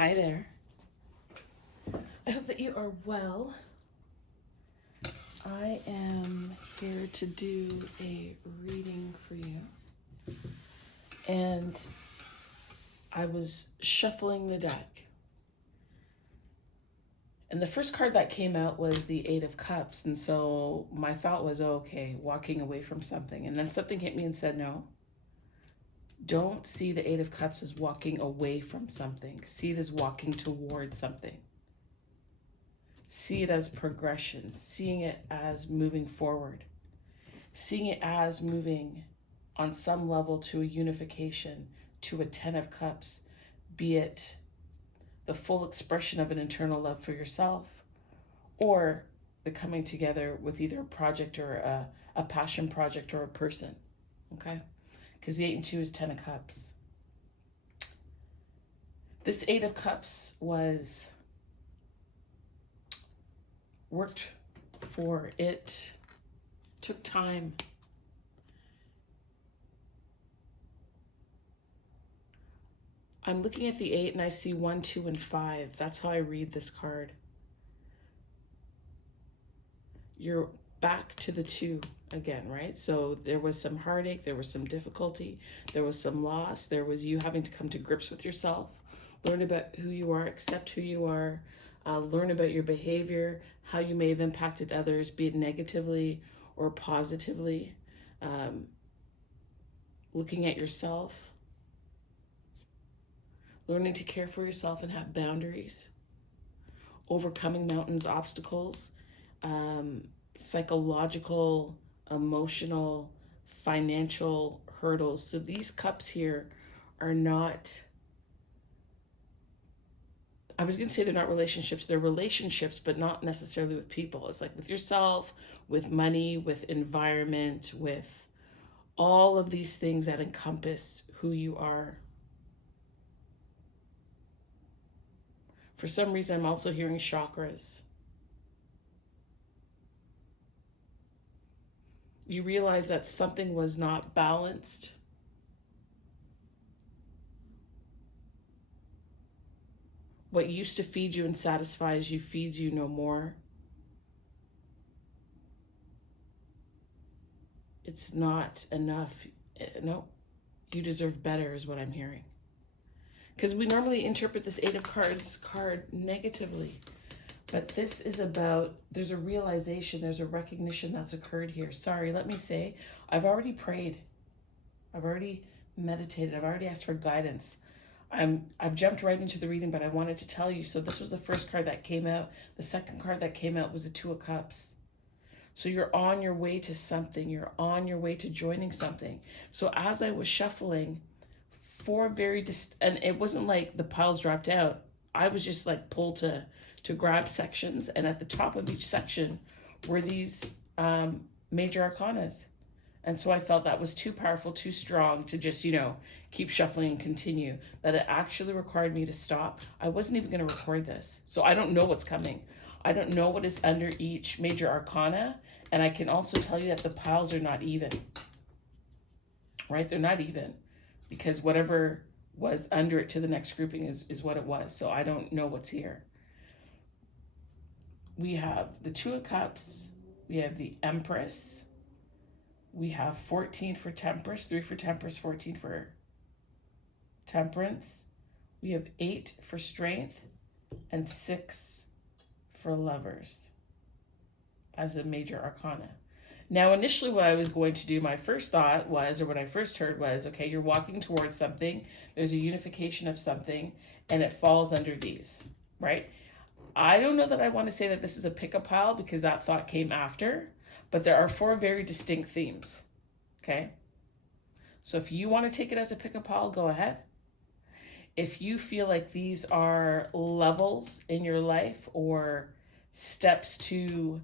Hi there. I hope that you are well. I am here to do a reading for you. And I was shuffling the deck. And the first card that came out was the Eight of Cups. And so my thought was, okay, walking away from something. And then something hit me and said, no. Don't see the Eight of Cups as walking away from something. See it as walking towards something. See it as progression, seeing it as moving forward, seeing it as moving on some level to a unification, to a 10 of Cups, be it the full expression of an internal love for yourself or the coming together with either a project or a passion project or a person, okay? Because the 8 and 2 is 10 of Cups. This 8 of Cups was worked for. It took time. I'm looking at the 8 and I see 1, 2, and 5. That's how I read this card. You're back to the 2 again, right? So there was some heartache, there was some difficulty, there was some loss, there was you having to come to grips with yourself, learn about who you are, accept who you are, learn about your behavior, how you may have impacted others, be it negatively or positively, looking at yourself, learning to care for yourself and have boundaries, overcoming mountains, obstacles, psychological, emotional, financial hurdles. So these cups here are not, I was going to say they're not relationships. They're relationships, but not necessarily with people. It's like with yourself, with money, with environment, with all of these things that encompass who you are. For some reason, I'm also hearing chakras. You realize that something was not balanced. What used to feed you and satisfies you feeds you no more. It's not enough. No, you deserve better is what I'm hearing. Because we normally interpret this 8 of Cups card negatively. But this is about, there's a realization, there's a recognition that's occurred here. Sorry, let me say, I've already prayed. I've already meditated. I've already asked for guidance. I've jumped right into the reading, but I wanted to tell you. So this was the first card that came out. The second card that came out was the 2 of Cups. So you're on your way to something. You're on your way to joining something. So as I was shuffling, and it wasn't like the piles dropped out. I was just like pulled to grab sections. And at the top of each section were these major arcanas. And so I felt that was too powerful, too strong to just, keep shuffling and continue, that it actually required me to stop. I wasn't even going to record this. So I don't know what's coming. I don't know what is under each major arcana. And I can also tell you that the piles are not even, right? They're not even because whatever was under it to the next grouping is what it was. So I don't know what's here. We have the 2 of Cups. We have the Empress. We have 14 for Temperance, 3 for Temperance, 14 for Temperance. We have 8 for Strength and 6 for Lovers as a major arcana. Now, initially what I was going to do, my first thought was, or what I first heard was, okay, you're walking towards something, there's a unification of something, and it falls under these, right? I don't know that I want to say that this is a pick-up pile because that thought came after, but there are 4 very distinct themes, okay? So if you want to take it as a pick-up pile, go ahead. If you feel like these are levels in your life or steps to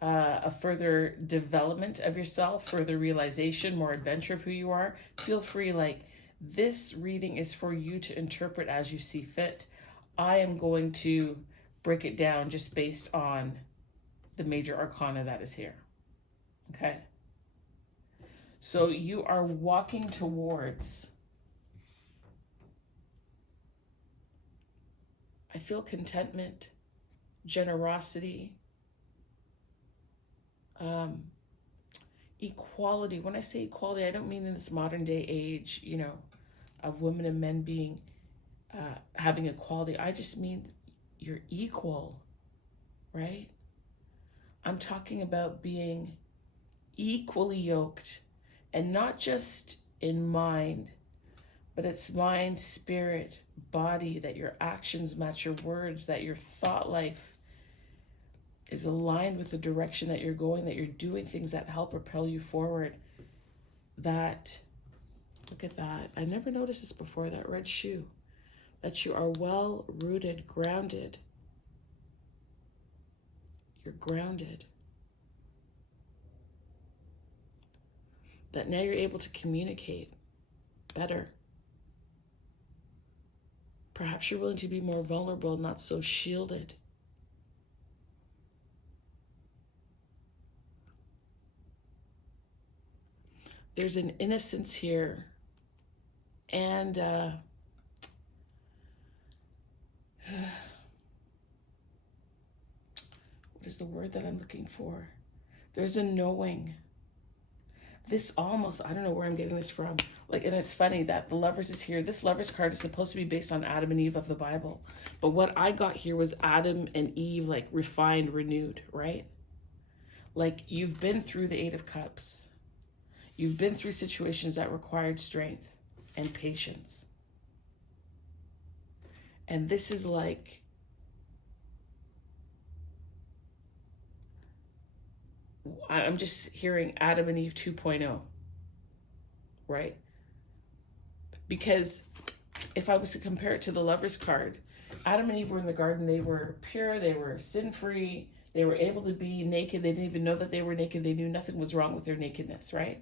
a further development of yourself, further realization, more adventure of who you are, feel free. Like, this reading is for you to interpret as you see fit. I am going to break it down just based on the major arcana that is here. Okay? So you are walking towards I feel contentment, generosity, equality. When I say equality, I don't mean in this modern day age, you know, of women and men being, having equality. I just mean you're equal, right? I'm talking about being equally yoked, and not just in mind, but it's mind, spirit, body, that your actions match your words, that your thought life is aligned with the direction that you're going, that you're doing things that help propel you forward. That, look at that. I never noticed this before, that red shoe. That you are well rooted, grounded. You're grounded. That now you're able to communicate better. Perhaps you're willing to be more vulnerable, not so shielded. There's an innocence here, and what is the word that I'm looking for? There's a knowing. This almost, I don't know where I'm getting this from. Like, and it's funny that the Lovers is here. This Lovers card is supposed to be based on Adam and Eve of the Bible. But what I got here was Adam and Eve, like refined, renewed, right? Like, you've been through the Eight of Cups. You've been through situations that required strength and patience. And this is like, I'm just hearing Adam and Eve 2.0, right? Because if I was to compare it to the Lovers card, Adam and Eve were in the garden. They were pure. They were sin-free. They were able to be naked. They didn't even know that they were naked. They knew nothing was wrong with their nakedness, right?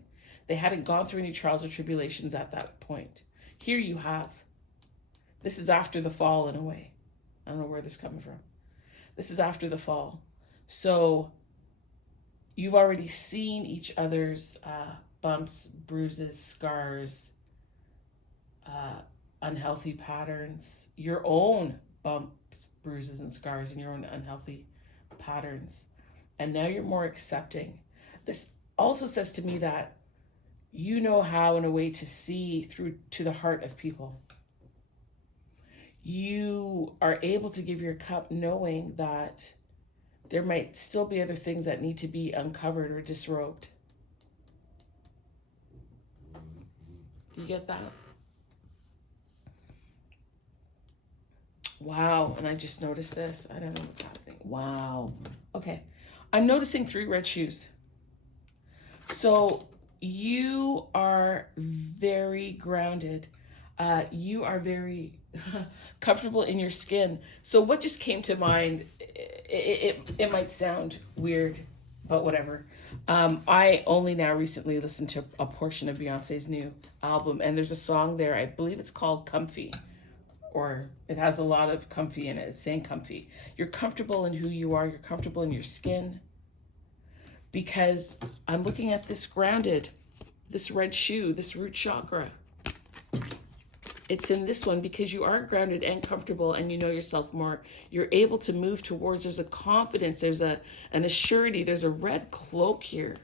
They hadn't gone through any trials or tribulations at that point. Here you have. This is after the fall in a way. I don't know where this is coming from. This is after the fall. So you've already seen each other's bumps, bruises, scars, unhealthy patterns, your own bumps, bruises, and scars, and your own unhealthy patterns. And now you're more accepting. This also says to me that you know how, in a way, to see through to the heart of people. You are able to give your cup knowing that there might still be other things that need to be uncovered or disrobed. You get that? Wow, and I just noticed this. I don't know what's happening. Wow. Okay. I'm noticing 3 red shoes. So you are very grounded. You are very comfortable in your skin. So what just came to mind, it might sound weird, but whatever. I only now recently listened to a portion of Beyonce's new album, and there's a song there, I believe it's called Comfy, or it has a lot of comfy in it. It's saying comfy. You're comfortable in who you are. You're comfortable in your skin. Because I'm looking at this grounded, this red shoe, this root chakra. It's in this one because you are grounded and comfortable, and you know yourself more. You're able to move towards, there's a confidence, there's an assurity, there's a red cloak here.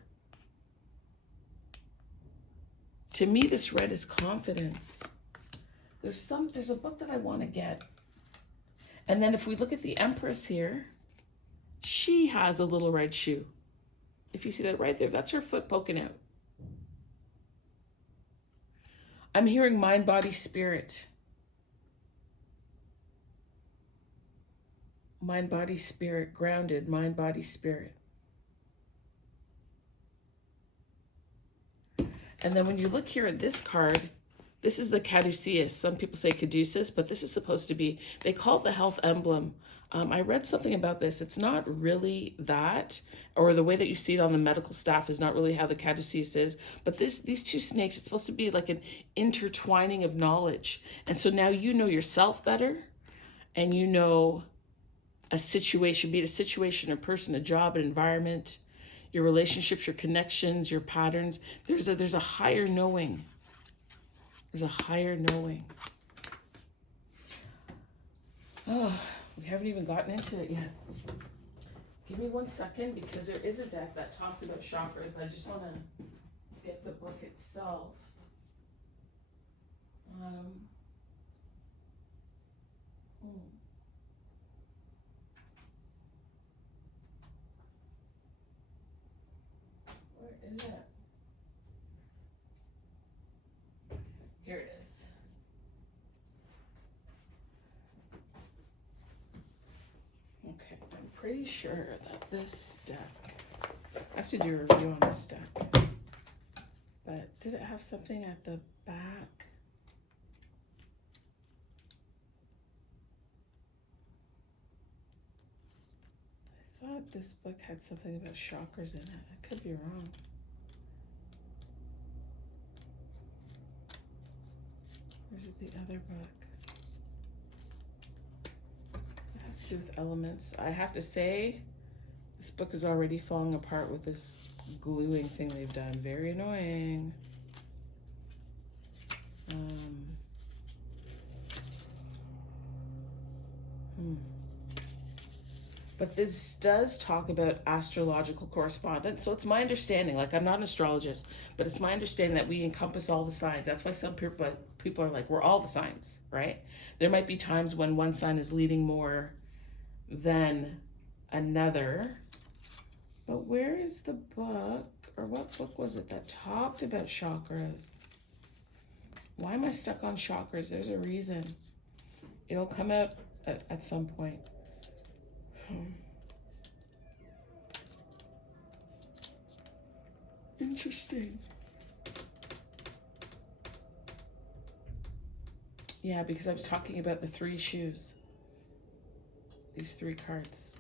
To me, this red is confidence. There's a book that I want to get. And then if we look at the Empress here, she has a little red shoe. If you see that right there, that's her foot poking out. I'm hearing mind, body, spirit. Mind, body, spirit, grounded, mind, body, spirit. And then when you look here at this card, this is the caduceus. Some people say caduceus, but this is supposed to be, they call it the health emblem. I read something about this. It's not really that, or the way that you see it on the medical staff is not really how the caduceus is. But these 2 snakes, it's supposed to be like an intertwining of knowledge. And so now you know yourself better, and you know a situation, be it a situation, a person, a job, an environment, your relationships, your connections, your patterns. There's a higher knowing. There's a higher knowing. Oh, We haven't even gotten into it yet. Give me 1 second, because there is a deck that talks about chakras. I just want to get the book itself. Where is it? Here it is. Okay, I'm pretty sure that this deck, I have to do a review on this deck, but did it have something at the back? I thought this book had something about chakras in it. I could be wrong. Where's it, the other book? It has to do with elements. I have to say, this book is already falling apart with this gluing thing they've done. Very annoying. But this does talk about astrological correspondence. So it's my understanding, like I'm not an astrologist, but it's my understanding that we encompass all the signs. That's why some people are like, we're all the signs, right? There might be times when one sign is leading more than another. But where is the book, or what book was it that talked about chakras? Why am I stuck on chakras? There's a reason. It'll come out at some point. Interesting. Yeah, because I was talking about the 3 shoes. These 3 cards.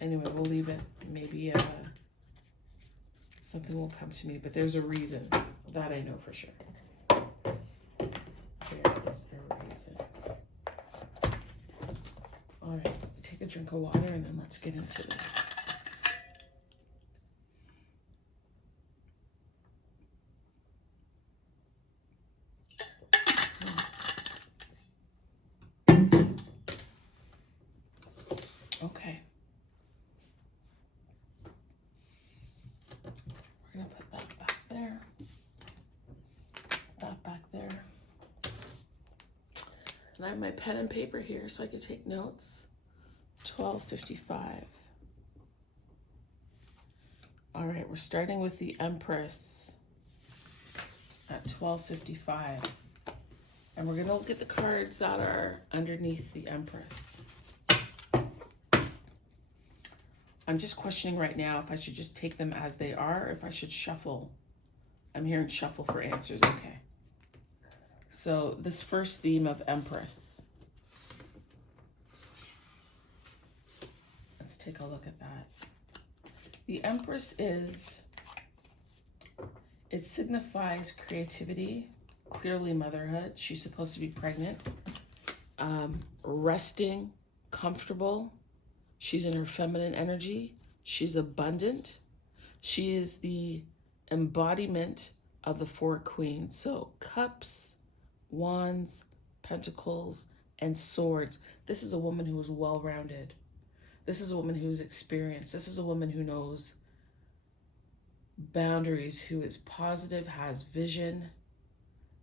Anyway, we'll leave it. Maybe something will come to me, but there's a reason. That I know for sure. There is a reason. All right, take a drink of water and then let's get into this. Okay. We're going to put that back there. That back there. And I have my pen and paper here so I can take notes. 12:55. All right, we're starting with the Empress at 12:55. And we're going to look at the cards that are underneath the Empress. I'm just questioning right now if I should just take them as they are or if I should shuffle. I'm hearing shuffle for answers. Okay. So this first theme of Empress. Let's take a look at that. The Empress it signifies creativity, clearly motherhood. She's supposed to be pregnant, resting, comfortable. She's in her feminine energy. She's abundant. She is the embodiment of the 4 queens. So cups, wands, pentacles, and swords. This is a woman who is well-rounded. This is a woman who is experienced. This is a woman who knows boundaries, who is positive, has vision,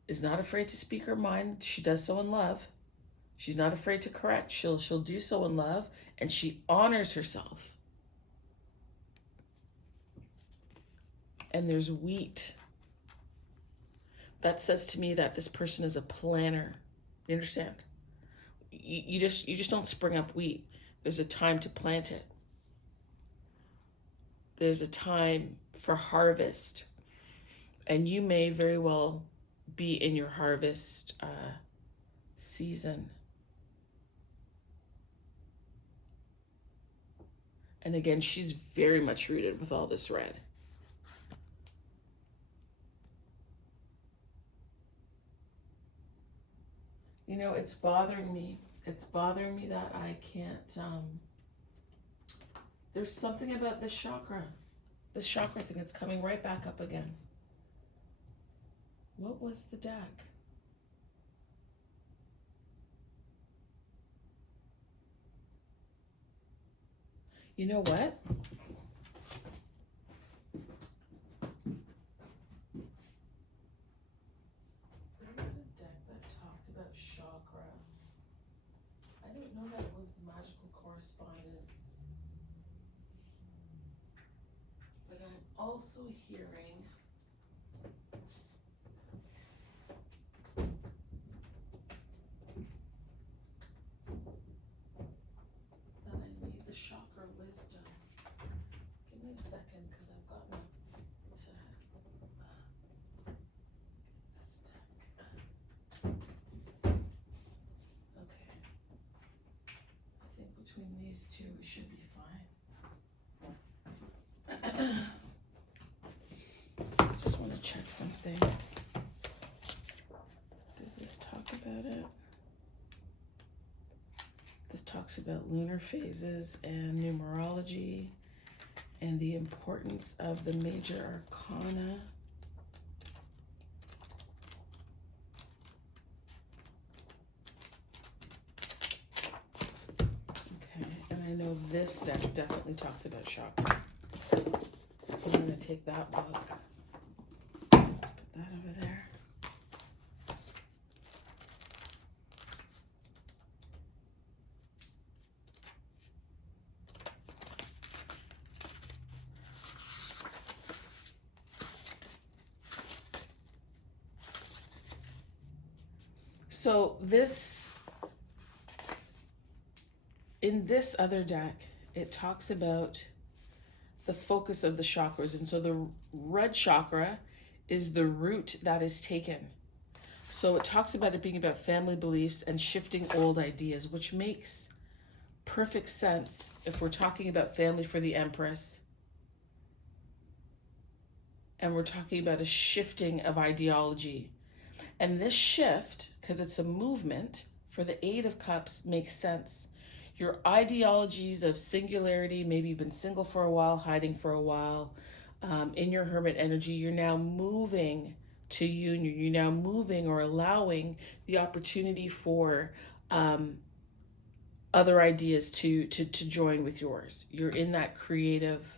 is not afraid to speak her mind. She does so in love. She's not afraid to correct. She'll do so in love, and she honors herself. And there's wheat. That says to me that this person is a planner. You understand? You just don't spring up wheat. There's a time to plant it. There's a time for harvest. And you may very well be in your harvest season. And again, she's very much rooted with all this red. You know, it's bothering me. It's bothering me that I can't, there's something about this chakra thing. It's coming right back up again. What was the deck? You know what? There was a deck that talked about chakra. I didn't know that was the magical correspondence. But I'm also hearing that I need the chakra wisdom. Give me a second, because I've gotten to get this deck. Okay. I think between these two we should be fine. Just want to check something. Does this talk about it? This talks about lunar phases and numerology and the importance of the major arcana. Okay, and I know this deck definitely talks about chakra. So I'm going to take that book. Let's put that over there. So in this other deck, it talks about the focus of the chakras. And so the red chakra is the root that is taken. So it talks about it being about family beliefs and shifting old ideas, which makes perfect sense if we're talking about family for the Empress. And we're talking about a shifting of ideology. And this shift, because it's a movement, for the Eight of Cups makes sense. Your ideologies of singularity, maybe you've been single for a while, hiding for a while, in your hermit energy, you're now moving to union. You're now moving or allowing the opportunity for other ideas to join with yours. You're in that creative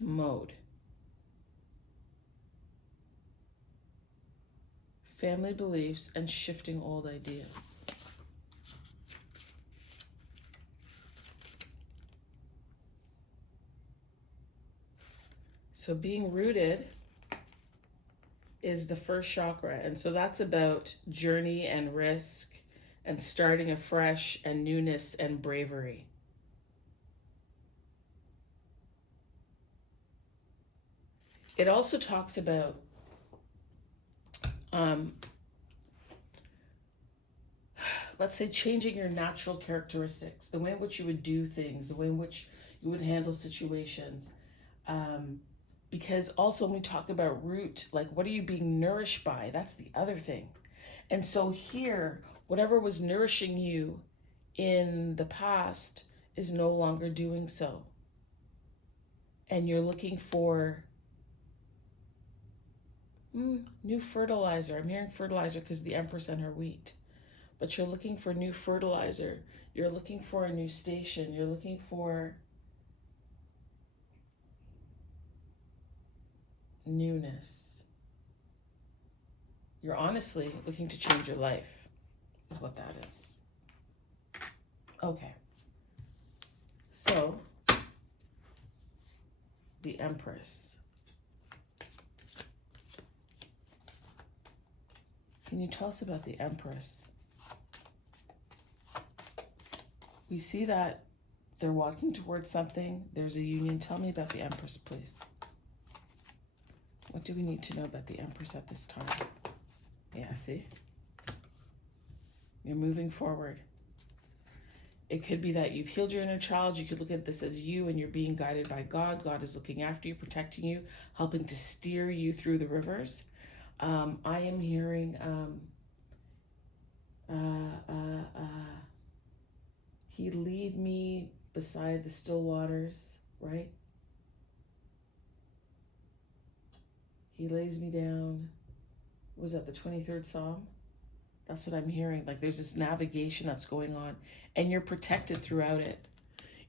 mode. Family beliefs and shifting old ideas. So being rooted is the first chakra. And so that's about journey and risk and starting afresh and newness and bravery. It also talks about let's say changing your natural characteristics, the way in which you would do things, the way in which you would handle situations. Because also when we talk about root, like what are you being nourished by? That's the other thing. And so here, whatever was nourishing you in the past is no longer doing so. And you're looking for new fertilizer. I'm hearing fertilizer because the Empress and her wheat. But you're looking for new fertilizer. You're looking for a new station. You're looking for newness. You're honestly looking to change your life, is what that is. Okay. So, the Empress. Can you tell us about the Empress? We see that they're walking towards something. There's a union. Tell me about the Empress, please. What do we need to know about the Empress at this time? Yeah, see? You're moving forward. It could be that you've healed your inner child. You could look at this as you and you're being guided by God. God is looking after you, protecting you, helping to steer you through the rivers. I am hearing he lead me beside the still waters, right? He lays me down was that the 23rd Psalm? That's what I'm hearing. Like there's this navigation that's going on and you're protected throughout it.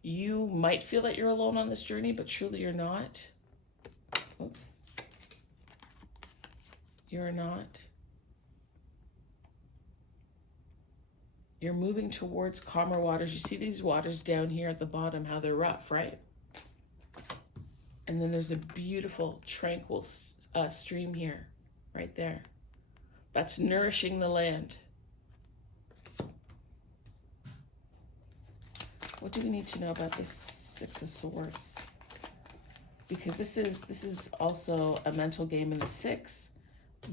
You might feel that you're alone on this journey, but truly you're not. Oops. You're not. You're moving towards calmer waters. You see these waters down here at the bottom, how they're rough, right? And then there's a beautiful, tranquil stream here, right there. That's nourishing the land. What do we need to know about this Six of Swords? Because this is also a mental game, and the Six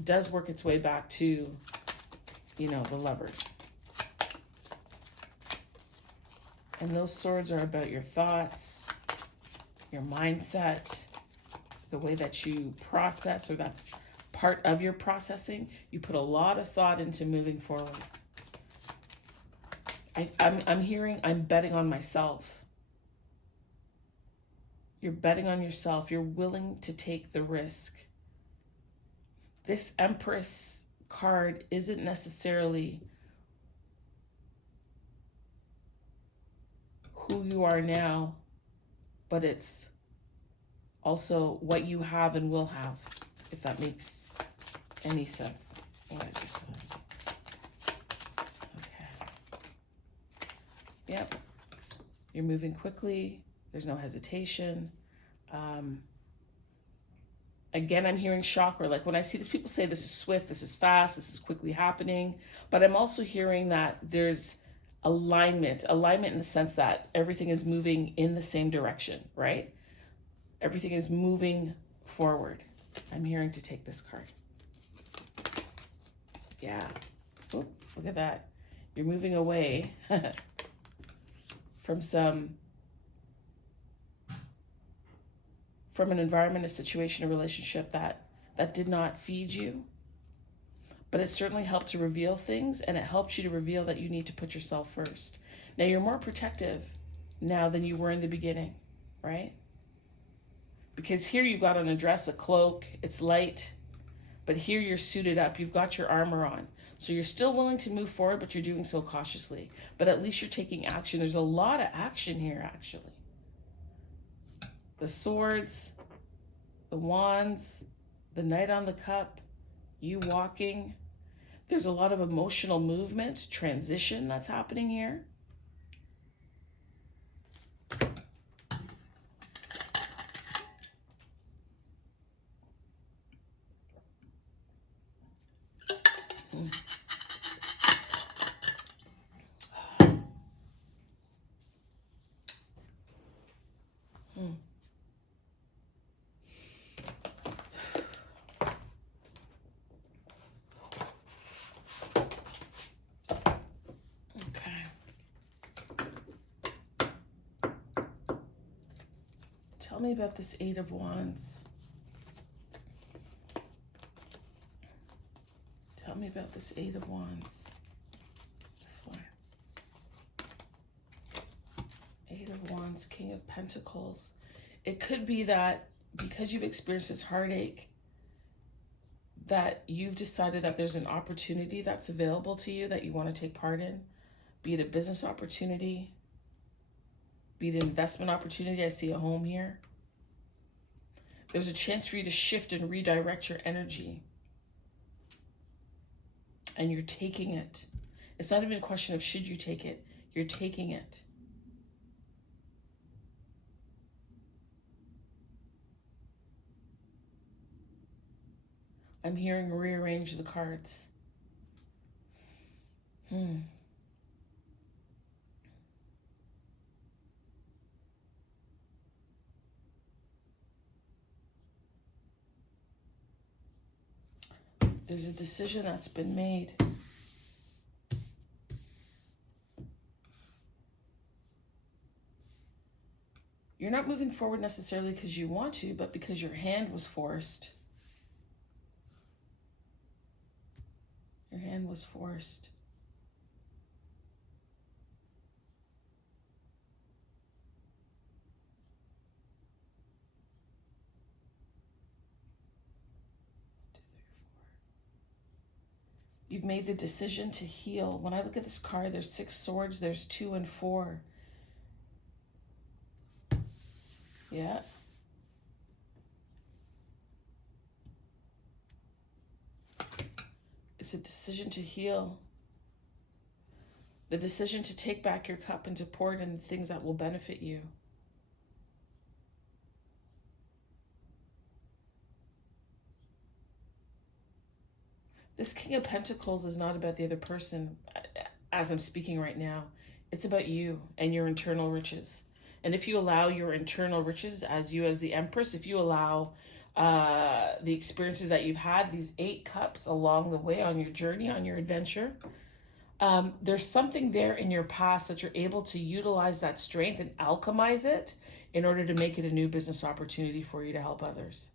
does work its way back to, you know, the Lovers. And those swords are about your thoughts, your mindset, the way that you process, or that's part of your processing. You put a lot of thought into moving forward. I'm hearing I'm betting on myself. You're betting on yourself. You're willing to take the risk. This Empress card isn't necessarily who you are now, but it's also what you have and will have, if that makes any sense. What I just said. Okay. Yep. You're moving quickly. There's no hesitation. Again, I'm hearing chakra. Like when I see this, people say this is swift, this is fast, this is quickly happening. But I'm also hearing that there's alignment in the sense that everything is moving in the same direction, right? Everything is moving forward. I'm hearing to take this card. Yeah. Oop, look at that. You're moving away from an environment, a situation, a relationship that did not feed you. But it certainly helped to reveal things, and it helps you to reveal that you need to put yourself first. Now, you're more protective now than you were in the beginning, right? Because here you've got on a dress, a cloak, it's light, but here you're suited up, you've got your armor on. So you're still willing to move forward, but you're doing so cautiously. But at least you're taking action. There's a lot of action here, actually. The swords, the wands, the Knight on the Cup, you walking. There's a lot of emotional movement, transition that's happening here. Tell me about this Eight of Wands. Tell me about this Eight of Wands. This one. Eight of Wands, King of Pentacles. It could be that because you've experienced this heartache, that you've decided that there's an opportunity that's available to you that you want to take part in. Be it a business opportunity, be it an investment opportunity. I see a home here. There's a chance for you to shift and redirect your energy. And you're taking it. It's not even a question of should you take it. You're taking it. I'm hearing rearrange the cards. There's a decision that's been made. You're not moving forward necessarily because you want to, but because your hand was forced. Your hand was forced. You've made the decision to heal. When I look at this card, there's 6 swords, there's 2 and 4. Yeah. It's a decision to heal. The decision to take back your cup and to pour it into things that will benefit you. This King of Pentacles is not about the other person as I'm speaking right now. It's about you and your internal riches. And if you allow your internal riches as you as the Empress, if you allow the experiences that you've had, these 8 cups along the way on your journey, on your adventure, there's something there in your past that you're able to utilize that strength and alchemize it in order to make it a new business opportunity for you to help others.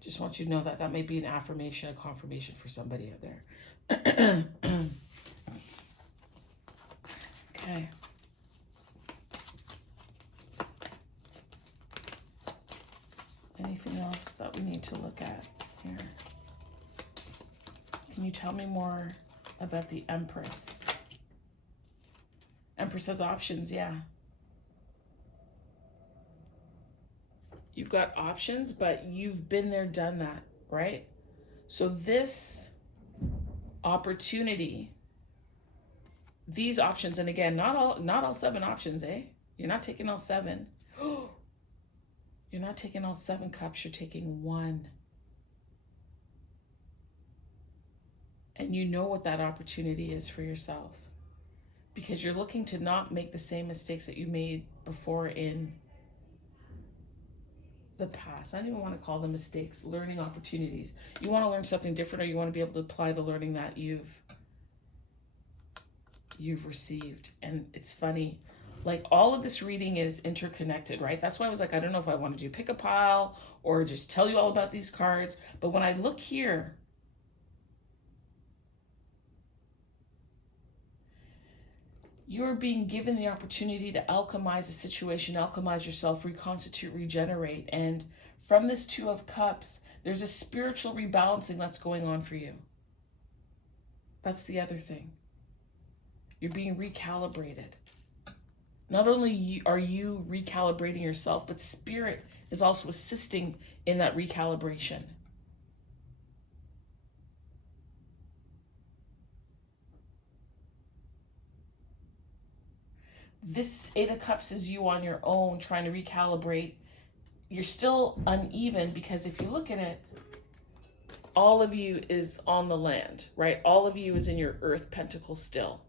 Just want you to know that that may be an affirmation, a confirmation for somebody out there. Okay. Anything else that we need to look at here? Can you tell me more about the Empress? Empress has options, yeah. You've got options, but you've been there, done that, right? So this opportunity, these options, and again, not all 7 options, eh? You're not taking all 7. You're not taking all 7 cups, you're taking 1. And you know what that opportunity is for yourself, because you're looking to not make the same mistakes that you made before in the past. I don't even want to call them mistakes, learning opportunities. You want to learn something different, or you want to be able to apply the learning that you've received. And it's funny, like all of this reading is interconnected, right? That's why I was like, I don't know if I want to do pick a pile or just tell you all about these cards. But when I look here, you're being given the opportunity to alchemize a situation, alchemize yourself, reconstitute, regenerate. And from this 2 of Cups, there's a spiritual rebalancing that's going on for you. That's the other thing. You're being recalibrated. Not only are you recalibrating yourself, but Spirit is also assisting in that recalibration. This 8 of Cups is you on your own trying to recalibrate. You're still uneven because if you look at it, all of you is on the land, right? All of you is in your Earth Pentacle still.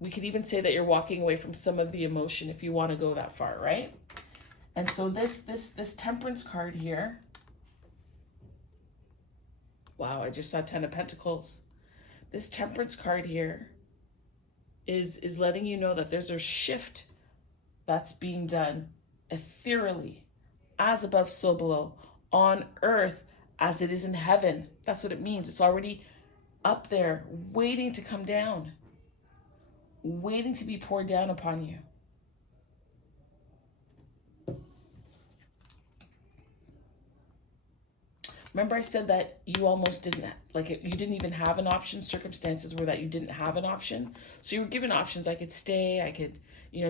We could even say that you're walking away from some of the emotion if you want to go that far, right? And so this Temperance card here. Wow, I just saw 10 of Pentacles. This Temperance card here is letting you know that there's a shift that's being done ethereally, as above, so below, on earth as it is in heaven. That's what it means. It's already up there, waiting to come down, waiting to be poured down upon you. Remember I said that you almost didn't, you didn't even have an option. Circumstances were that you didn't have an option. So you were given options. I could stay, I could,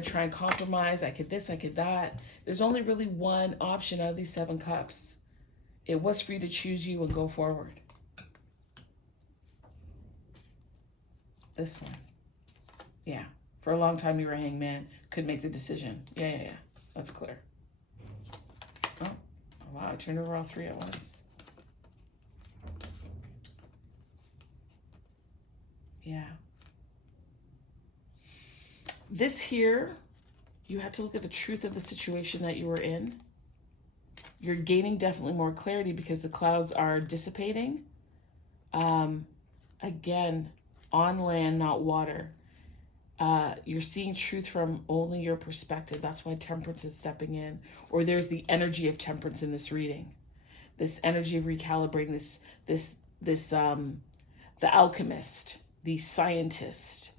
try and compromise. I could this, I could that. There's only really one option out of these 7 cups. It was for you to choose you and go forward. This one. Yeah. For a long time you were a hangman. Couldn't make the decision. Yeah. That's clear. Oh, wow. I turned over all 3 at once. Yeah. This here, you have to look at the truth of the situation that you were in. You're gaining definitely more clarity because the clouds are dissipating. Again, on land, not water. You're seeing truth from only your perspective. That's why Temperance is stepping in. Or there's the energy of Temperance in this reading. This energy of recalibrating, the alchemist, the scientist,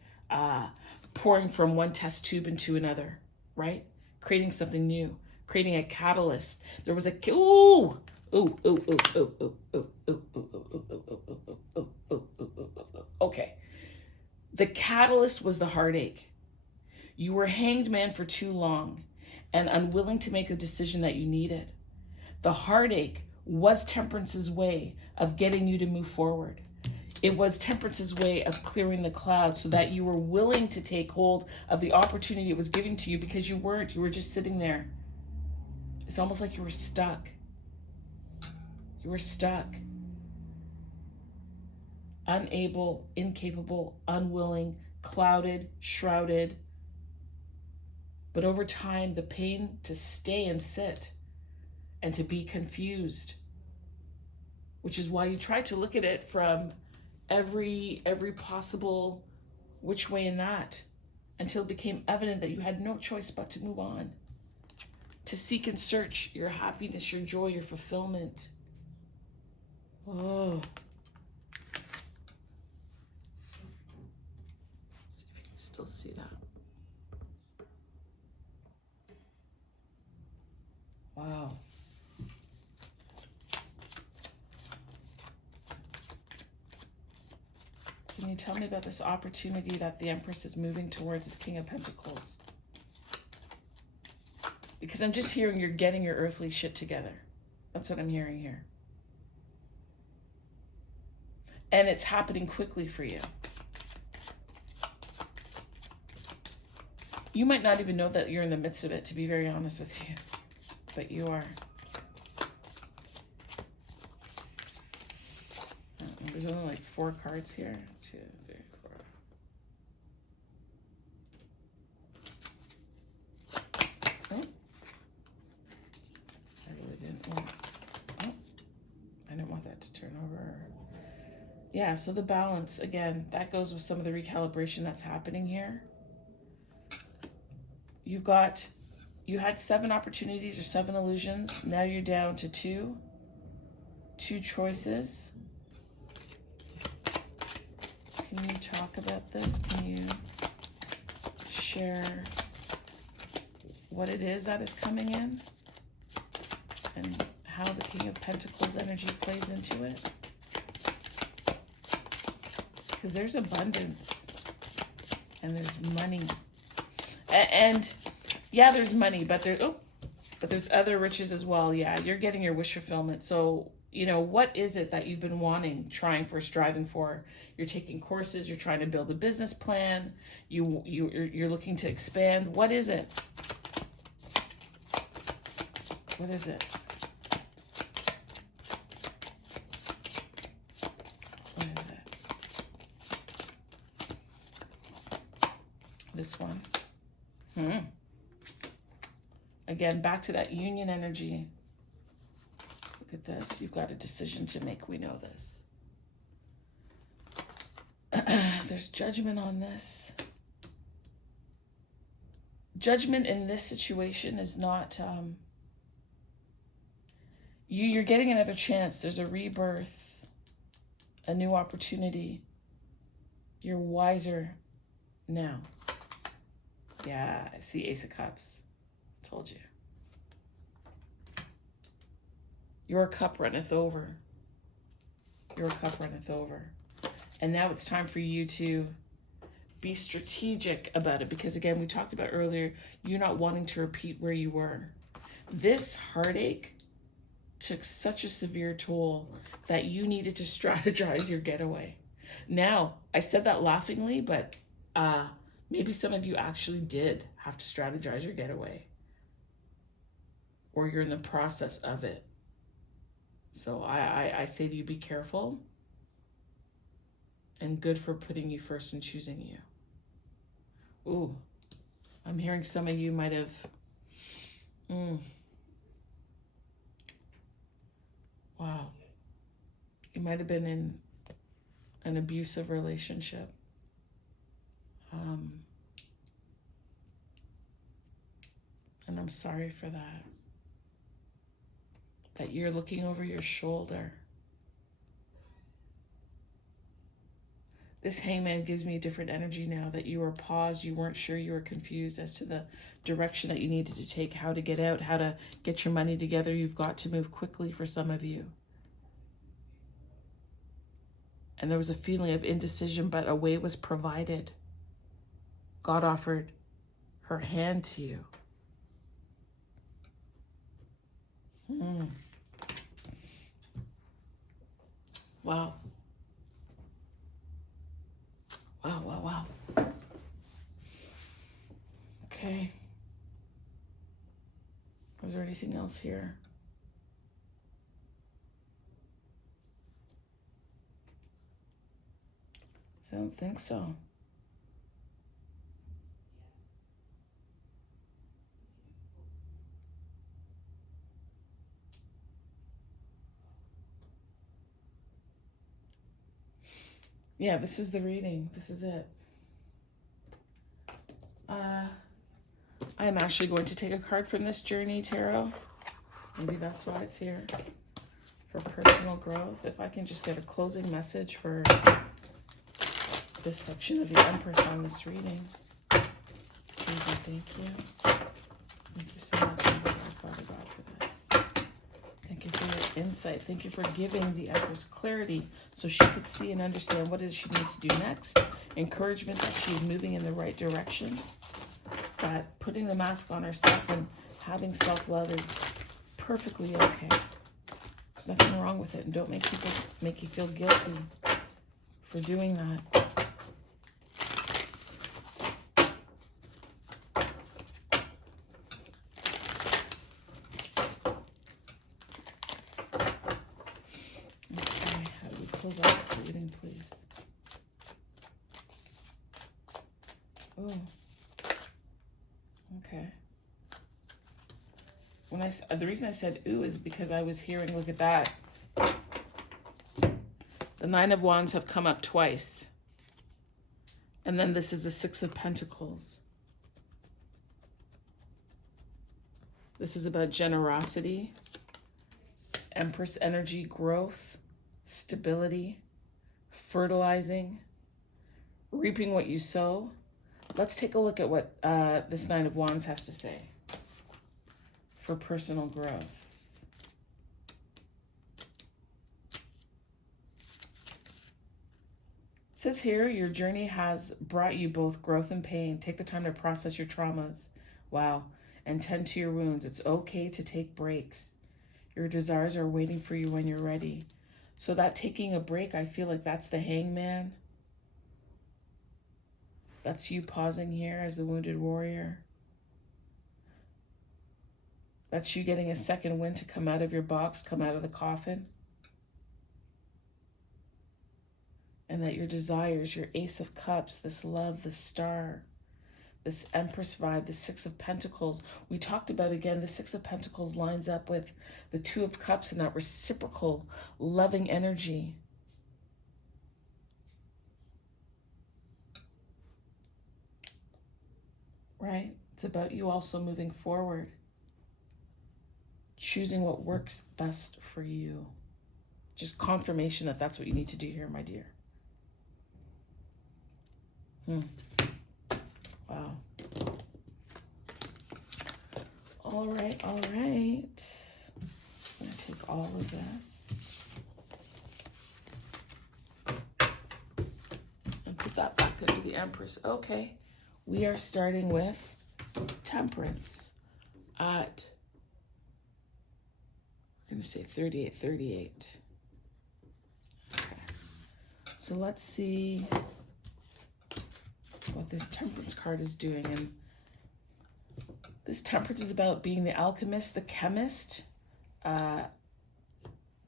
pouring from one test tube into another, right? Creating something new, creating a catalyst. There was a, okay. The catalyst was the heartache. You were hanged man for too long and unwilling to make a decision that you needed. The heartache was Temperance's way of getting you to move forward. It was Temperance's way of clearing the clouds so that you were willing to take hold of the opportunity it was giving to you, because you weren't. You were just sitting there. It's almost like you were stuck. You were stuck. Unable, incapable, unwilling, clouded, shrouded. But over time, the pain to stay and sit and to be confused, which is why you tried to look at it from every possible which way in that, until it became evident that you had no choice but to move on, to seek and search your happiness, your joy, your fulfillment. Oh. Let's see if you can still see that. Wow. Can you tell me about this opportunity that the Empress is moving towards as King of Pentacles? Because I'm just hearing you're getting your earthly shit together. That's what I'm hearing here. And it's happening quickly for you. You might not even know that you're in the midst of it, to be very honest with you. But you are. There's only like 4 cards here. 2, 3, 4. Oh. I really didn't want. Oh. I didn't want that to turn over. Yeah, so the balance, again, that goes with some of the recalibration that's happening here. You had 7 opportunities or 7 illusions. Now you're down to 2. 2 choices. Can you talk about this? Can you share what it is that is coming in and how the King of Pentacles energy plays into it? Because there's abundance and there's money. And yeah, there's money, but there's other riches as well. Yeah, you're getting your wish fulfillment. So, you know, what is it that you've been wanting, trying for, striving for? You're taking courses, you're trying to build a business plan, you're looking to expand. What is it? What is it? What is it? This one. Again, back to that union energy. Look at this. You've got a decision to make. We know this. There's judgment on this. Judgment in this situation is not... You're getting another chance. There's a rebirth, a new opportunity. You're wiser now. Yeah, I see Ace of Cups. Told you. Your cup runneth over. Your cup runneth over. And now it's time for you to be strategic about it. Because again, we talked about earlier, you're not wanting to repeat where you were. This heartache took such a severe toll that you needed to strategize your getaway. Now, I said that laughingly, but maybe some of you actually did have to strategize your getaway. Or you're in the process of it. So I say to you, be careful. And good for putting you first and choosing you. Ooh, I'm hearing some of you might have... Wow. You might have been in an abusive relationship. And I'm sorry for that. That you're looking over your shoulder. This Hangman gives me a different energy now, that you were paused, you weren't sure, you were confused as to the direction that you needed to take, how to get out, how to get your money together. You've got to move quickly for some of you. And there was a feeling of indecision, but a way was provided. God offered her hand to you. Wow. Wow, wow, wow. Okay. Was there anything else here? I don't think so. Yeah, this is the reading. This is it. I'm actually going to take a card from this Journey Tarot. Maybe that's why it's here. For personal growth. If I can just get a closing message for this section of the Empress on this reading. Please and thank you. Thank you so much, Father God, for this. Thank you for your insight. Thank you for giving the Empress clarity so she could see and understand what it is she needs to do next. Encouragement that she is moving in the right direction. That putting the mask on herself and having self-love is perfectly okay. There's nothing wrong with it. And don't make people make you feel guilty for doing that. Close out this reading, please. Oh, okay. The reason I said ooh is because I was hearing, look at that. The Nine of Wands have come up twice. And then this is the Six of Pentacles. This is about generosity, Empress energy, growth, stability, fertilizing, reaping what you sow. Let's take a look at what this Nine of Wands has to say for personal growth. It says here, your journey has brought you both growth and pain. Take the time to process your traumas. Wow. And tend to your wounds. It's okay to take breaks. Your desires are waiting for you when you're ready. So that taking a break, I feel like that's the Hangman. That's you pausing here as the wounded warrior. That's you getting a second wind to come out of your box, come out of the coffin. And that your desires, your Ace of Cups, this love, this star, this Empress vibe, the Six of Pentacles. We talked about, again, the Six of Pentacles lines up with the Two of Cups and that reciprocal, loving energy. Right? It's about you also moving forward. Choosing what works best for you. Just confirmation that that's what you need to do here, my dear. Wow. All right, all right. Just going to take all of this and put that back into the Empress. Okay, we are starting with Temperance at, we're going to say 3838. Okay, so let's see what this Temperance card is doing. And this Temperance is about being the alchemist, the chemist,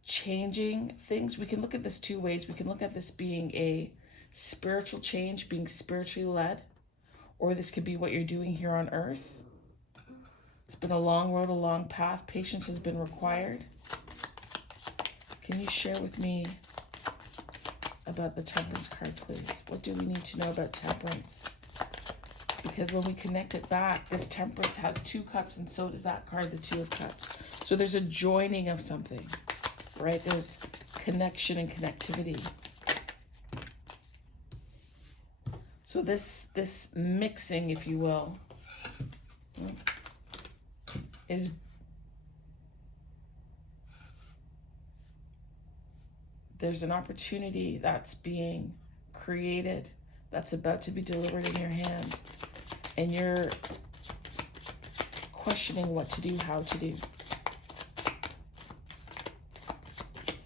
changing things. We can look at this two ways. We can look at this being a spiritual change, being spiritually led, or this could be what you're doing here on earth. It's been a long road, a long path. Patience has been required. Can you share with me about the Temperance card, please? What do we need to know about Temperance? Because when we connect it back, this Temperance has two cups, and so does that card, the Two of Cups. So there's a joining of something, right? There's connection and connectivity. So this mixing, if you will, is There's an opportunity that's being created, that's about to be delivered in your hand, and you're questioning what to do, how to do.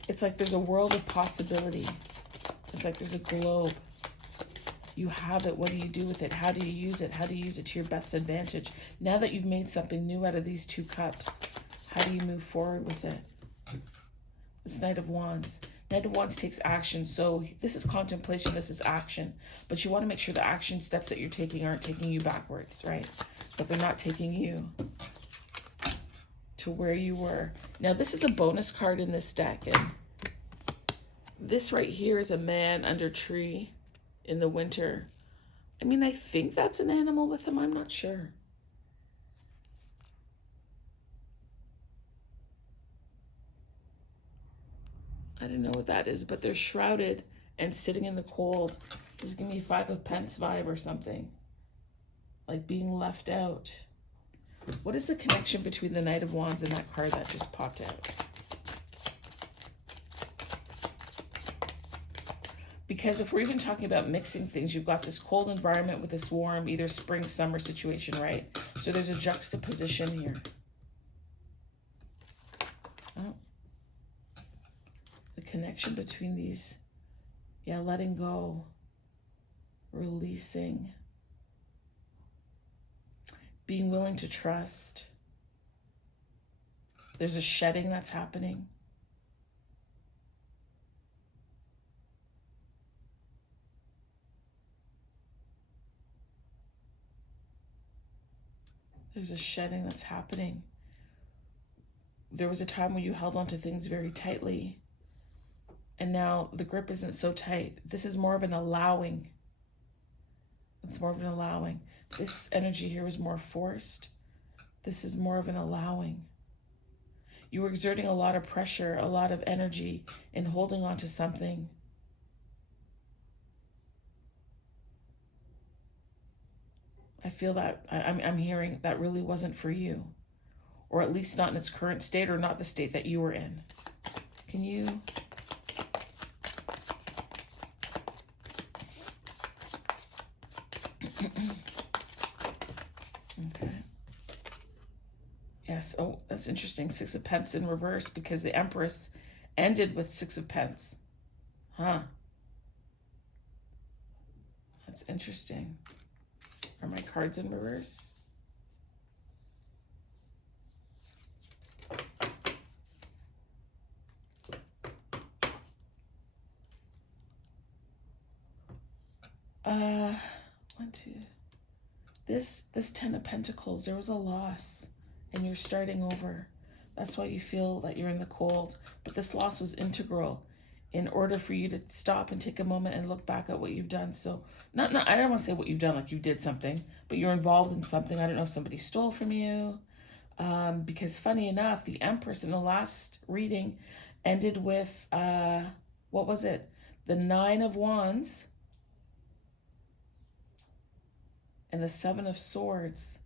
It's like there's a world of possibility. It's like there's a globe. You have it. What do you do with it? How do you use it? How do you use it to your best advantage? Now that you've made something new out of these two cups, how do you move forward with it? This Knight of Wands. Knight of Wands takes action. So this is contemplation. This is action. But you want to make sure the action steps that you're taking aren't taking you backwards, right? But they're not taking you to where you were. Now, this is a bonus card in this deck. And this right here is a man under a tree in the winter. I mean, I think that's an animal with him. I'm not sure. I don't know what that is, but they're shrouded and sitting in the cold. This is giving me a Five of Pentacles vibe or something. Like being left out. What is the connection between the Knight of Wands and that card that just popped out? Because if we're even talking about mixing things, you've got this cold environment with this warm, either spring, summer situation, right? So there's a juxtaposition here. Oh. The connection between these, yeah, letting go, releasing, being willing to trust. There's a shedding that's happening. There's a shedding that's happening. There was a time when you held on to things very tightly, and now the grip isn't so tight. This is more of an allowing. It's more of an allowing. This energy here is more forced. This is more of an allowing. You were exerting a lot of pressure, a lot of energy in holding on to something. I feel that I'm hearing that really wasn't for you, or at least not in its current state, or not the state that you were in. Can you? Okay. Yes. Oh, that's interesting. Six of Pentacles in reverse, because the Empress ended with Six of Pentacles. Huh. That's interesting. Are my cards in reverse? One, two. This Ten of Pentacles, there was a loss and you're starting over. That's why you feel that you're in the cold. But this loss was integral in order for you to stop and take a moment and look back at what you've done. So I don't want to say what you've done, like you did something, but you're involved in something. I don't know if somebody stole from you. Because funny enough, the Empress in the last reading ended with, what was it? The Nine of Wands and the Seven of Swords.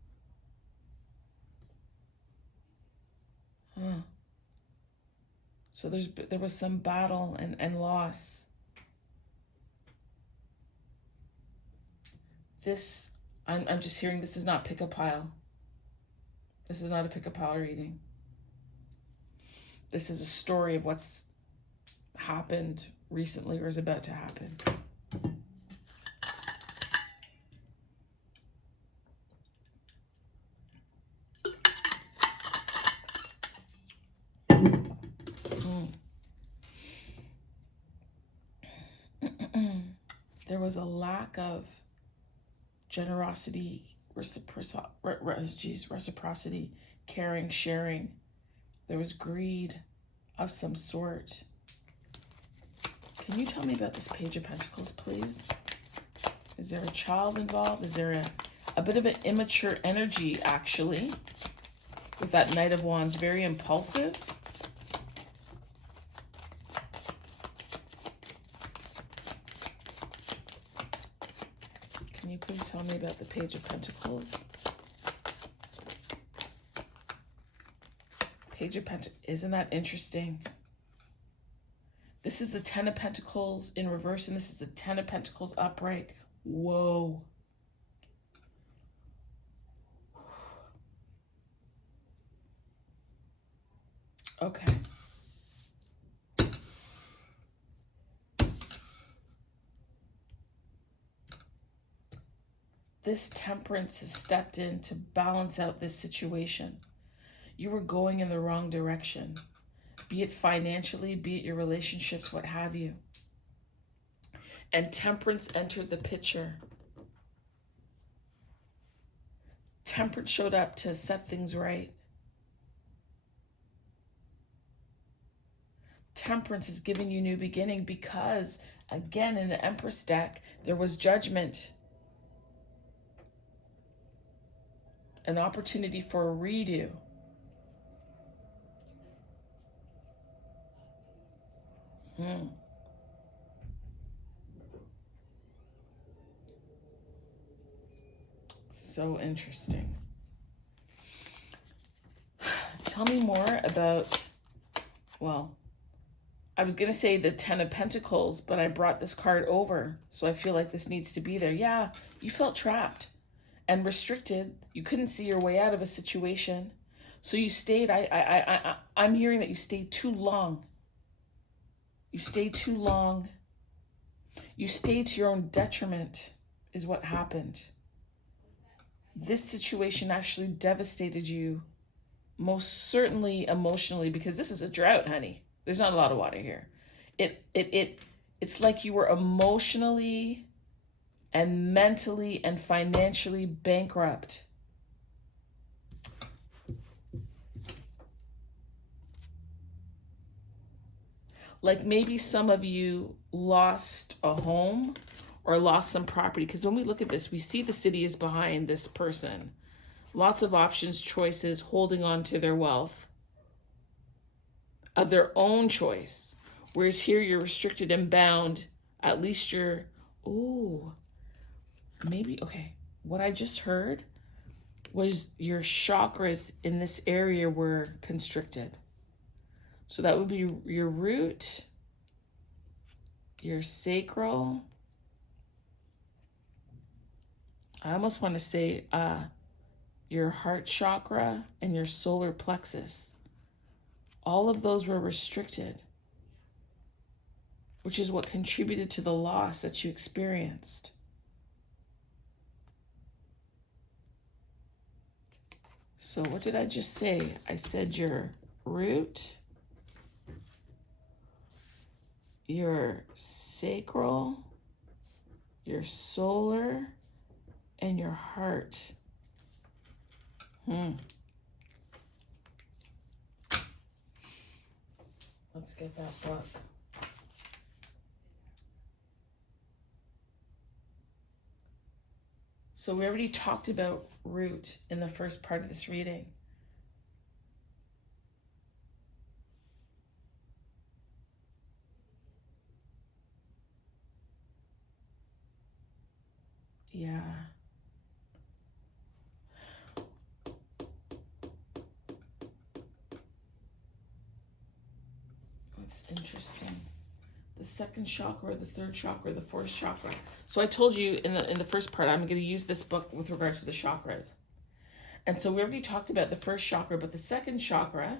Huh. So there was some battle and loss. This, I'm just hearing, this is not pick a pile. This is not a pick a pile reading. This is a story of what's happened recently or is about to happen. There was a lack of generosity, reciprocity, caring, sharing. There was greed of some sort. Can you tell me about this Page of Pentacles, please? Is there a child involved? Is there a bit of an immature energy, actually, with that Knight of Wands? Very impulsive. Can you please tell me about the Page of Pentacles? Page of Pentacles, isn't that interesting? This is the Ten of Pentacles in reverse, and this is the Ten of Pentacles upright. Whoa. Okay. This Temperance has stepped in to balance out this situation. You were going in the wrong direction, be it financially, be it your relationships, what have you. And Temperance entered the picture. Temperance showed up to set things right. Temperance is giving you new beginning because, again, in the Empress deck, there was judgment. An opportunity for a redo. So interesting. Tell me more about, well, I was going to say the Ten of Pentacles, but I brought this card over, so I feel like this needs to be there. Yeah, you felt trapped and restricted. You couldn't see your way out of a situation, so you stayed. I'm hearing that you stayed too long. You stayed too long. You stayed to your own detriment is what happened. This situation actually devastated you, most certainly emotionally, because this is a drought, honey. There's not a lot of water here. It's like you were emotionally and mentally and financially bankrupt. Like maybe some of you lost a home or lost some property, because when we look at this, we see the city is behind this person. Lots of options, choices, holding on to their wealth of their own choice. Whereas here you're restricted and bound. At least you're, ooh, maybe, okay. What I just heard was your chakras in this area were constricted. So that would be your root, your sacral. I almost want to say your heart chakra and your solar plexus. All of those were restricted, which is what contributed to the loss that you experienced. So what did I just say? I said your root, your sacral, your solar, and your heart. Let's get that book. So we already talked about root in the first part of this reading. Yeah. That's interesting. The second chakra, the third chakra, the fourth chakra. So I told you in the first part, I'm going to use this book with regards to the chakras. And so we already talked about the first chakra, but the second chakra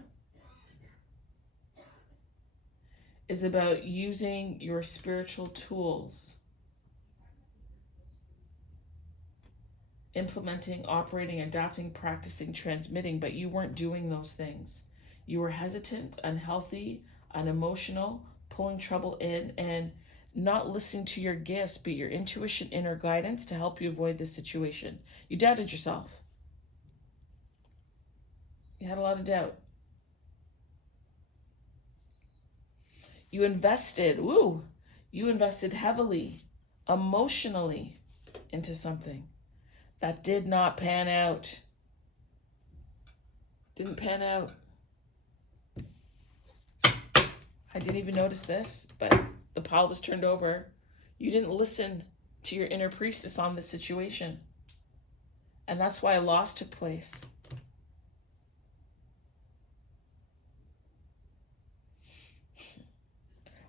is about using your spiritual tools, implementing, operating, adapting, practicing, transmitting, but you weren't doing those things. You were hesitant, unhealthy, unemotional, pulling trouble in, and not listening to your gifts, but your intuition, inner guidance to help you avoid this situation. You doubted yourself. You had a lot of doubt. You invested heavily, emotionally into something that did not pan out. Didn't pan out. I didn't even notice this, but the pile was turned over. You didn't listen to your inner priestess on this situation. And that's why a loss took place.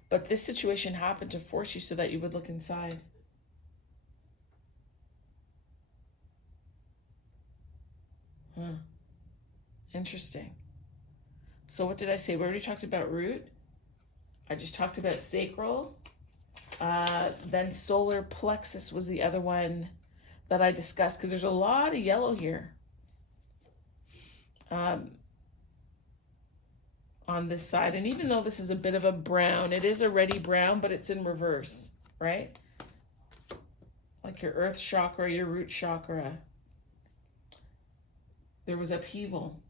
But this situation happened to force you so that you would look inside. Interesting. So what did I say? We already talked about root. I just talked about sacral. Then solar plexus was the other one that I discussed, because there's a lot of yellow here. On this side. And even though this is a bit of a brown, it is a reddy brown, but it's in reverse, right? Like your earth chakra, your root chakra. There was upheaval.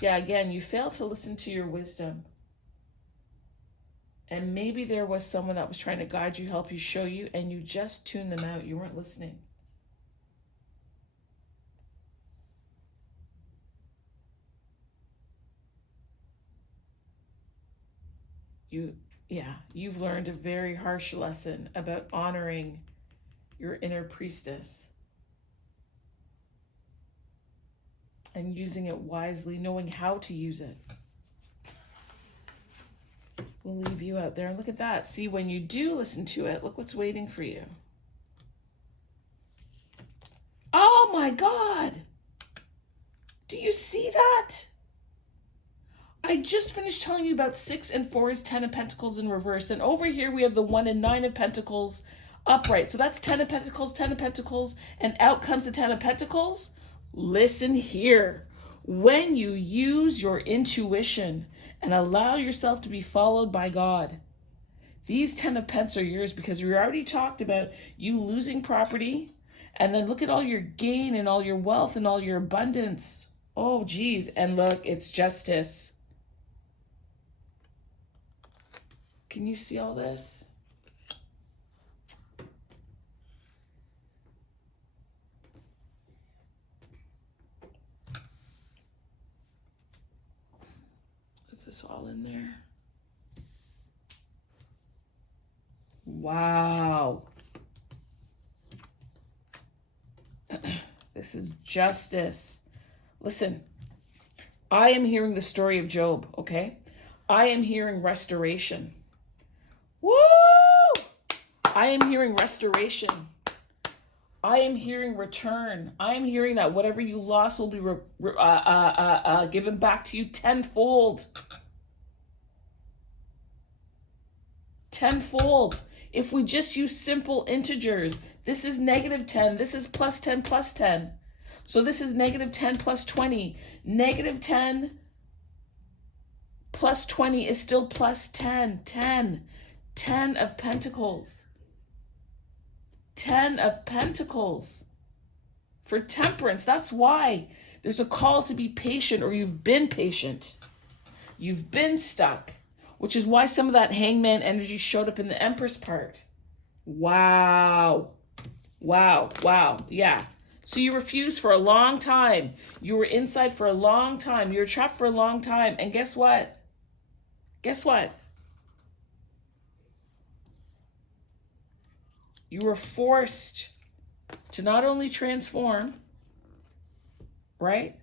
Yeah, again, you failed to listen to your wisdom. And maybe there was someone that was trying to guide you, help you, show you, and you just tuned them out. You weren't listening. You've learned a very harsh lesson about honoring your inner priestess and using it wisely, knowing how to use it. We'll leave you out there. And look at that. See, when you do listen to it, look what's waiting for you. Oh my God. Do you see that? I just finished telling you about 6 and 4 is 10 of Pentacles in reverse. And over here we have the 1 and 9 of Pentacles upright. So that's 10 of Pentacles, 10 of Pentacles, and out comes the 10 of Pentacles. Listen here. When you use your intuition and allow yourself to be followed by God, these 10 of Pentacles are yours, because we already talked about you losing property. And then look at all your gain and all your wealth and all your abundance. Oh, geez. And look, it's justice. Can you see all this? Is this all in there? Wow. This is justice. Listen, I am hearing the story of Job, okay? I am hearing restoration. Woo! I am hearing restoration. I am hearing return. I am hearing that whatever you lost will be given back to you tenfold. Tenfold. If we just use simple integers, this is -10, this is +10 plus 10. So this is -10 plus 20. -10 plus 20 is still plus 10. 10 of Pentacles. 10 of Pentacles. For temperance, that's why there's a call to be patient, or you've been patient. You've been stuck, which is why some of that hangman energy showed up in the Empress part. Wow. Wow. Wow. Yeah. So you refused for a long time. You were inside for a long time. You were trapped for a long time. And guess what? Guess what? You were forced to not only transform, right?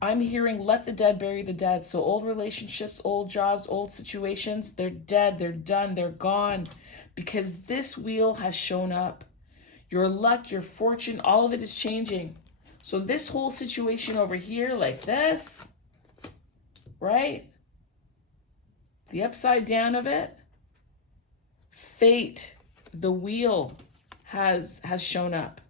I'm hearing let the dead bury the dead. So old relationships, old jobs, old situations, they're dead, they're done, they're gone. Because this wheel has shown up. Your luck, your fortune, all of it is changing. So this whole situation over here, like this, right? The upside down of it, fate, the wheel has shown up.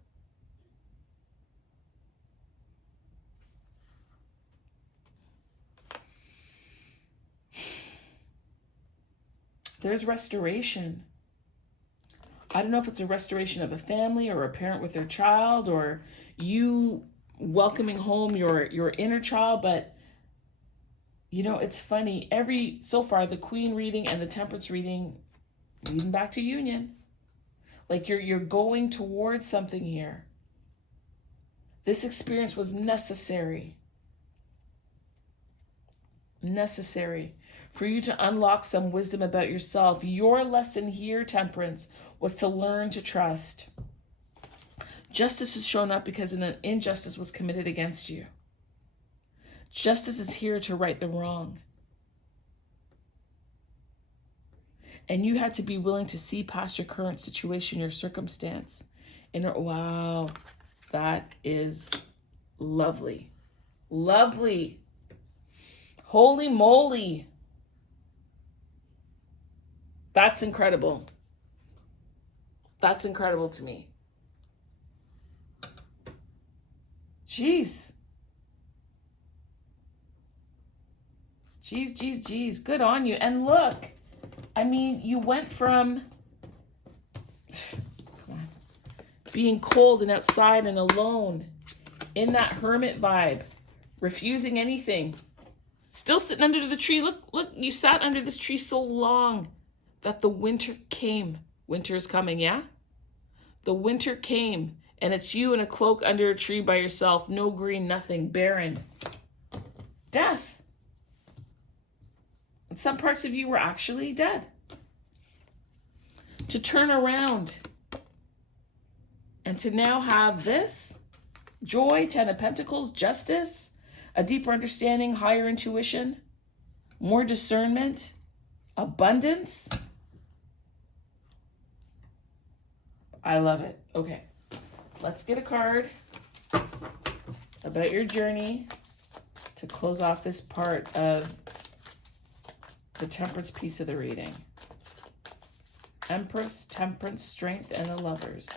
There's restoration. I don't know if it's a restoration of a family or a parent with their child, or you welcoming home your inner child. But you know, it's funny, so far the Queen reading and the Temperance reading leading back to union. Like you're going towards something here. This experience was necessary for you to unlock some wisdom about yourself. Your lesson here, Temperance, was to learn to trust. Justice has shown up because an injustice was committed against you. Justice is here to right the wrong. And you had to be willing to see past your current situation, your circumstance. And wow, that is lovely. Lovely. Holy moly. That's incredible. That's incredible to me. Jeez. Jeez. Good on you. And look, I mean, you went from being cold and outside and alone in that hermit vibe, refusing anything, still sitting under the tree. Look, you sat under this tree so long that the winter came. Winter is coming, yeah? The winter came, and it's you in a cloak under a tree by yourself. No green, nothing, barren. Death. And some parts of you were actually dead. To turn around and to now have this joy, 10 of Pentacles, justice, a deeper understanding, higher intuition, more discernment, abundance. I love it. Okay, let's get a card about your journey to close off this part of the Temperance piece of the reading. Empress, Temperance, Strength, and the Lovers.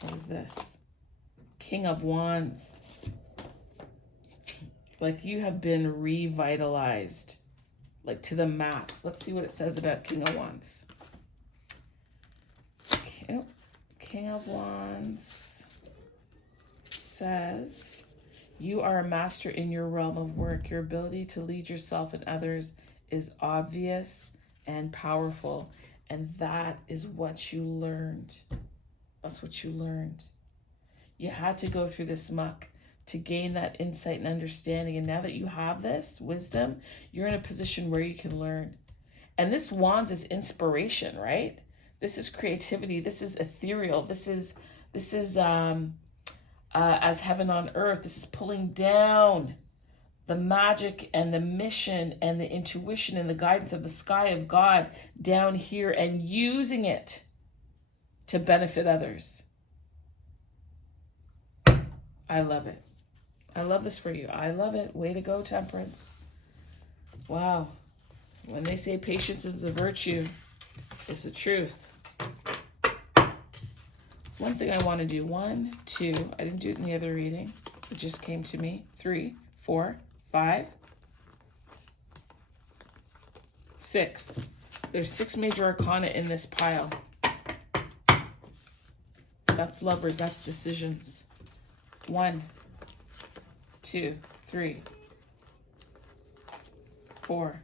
What is this? King of Wands. Like you have been revitalized, like to the max. Let's see what it says about King of Wands. King of Wands says, you are a master in your realm of work. Your ability to lead yourself and others is obvious and powerful. And that is what you learned. That's what you learned. You had to go through this muck to gain that insight and understanding. And now that you have this wisdom, you're in a position where you can learn. And this Wands is inspiration, right? This is creativity. This is ethereal. This is as heaven on earth. This is pulling down the magic and the mission and the intuition and the guidance of the sky of God down here and using it to benefit others. I love it. I love this for you. I love it. Way to go, Temperance. Wow. When they say patience is a virtue, it's the truth. One thing I want to do. 1, 2. I didn't do it in the other reading. It just came to me. 3, 4, 5, 6. There's 6 major arcana in this pile. That's lovers. That's decisions. 1, 2, 3, 4,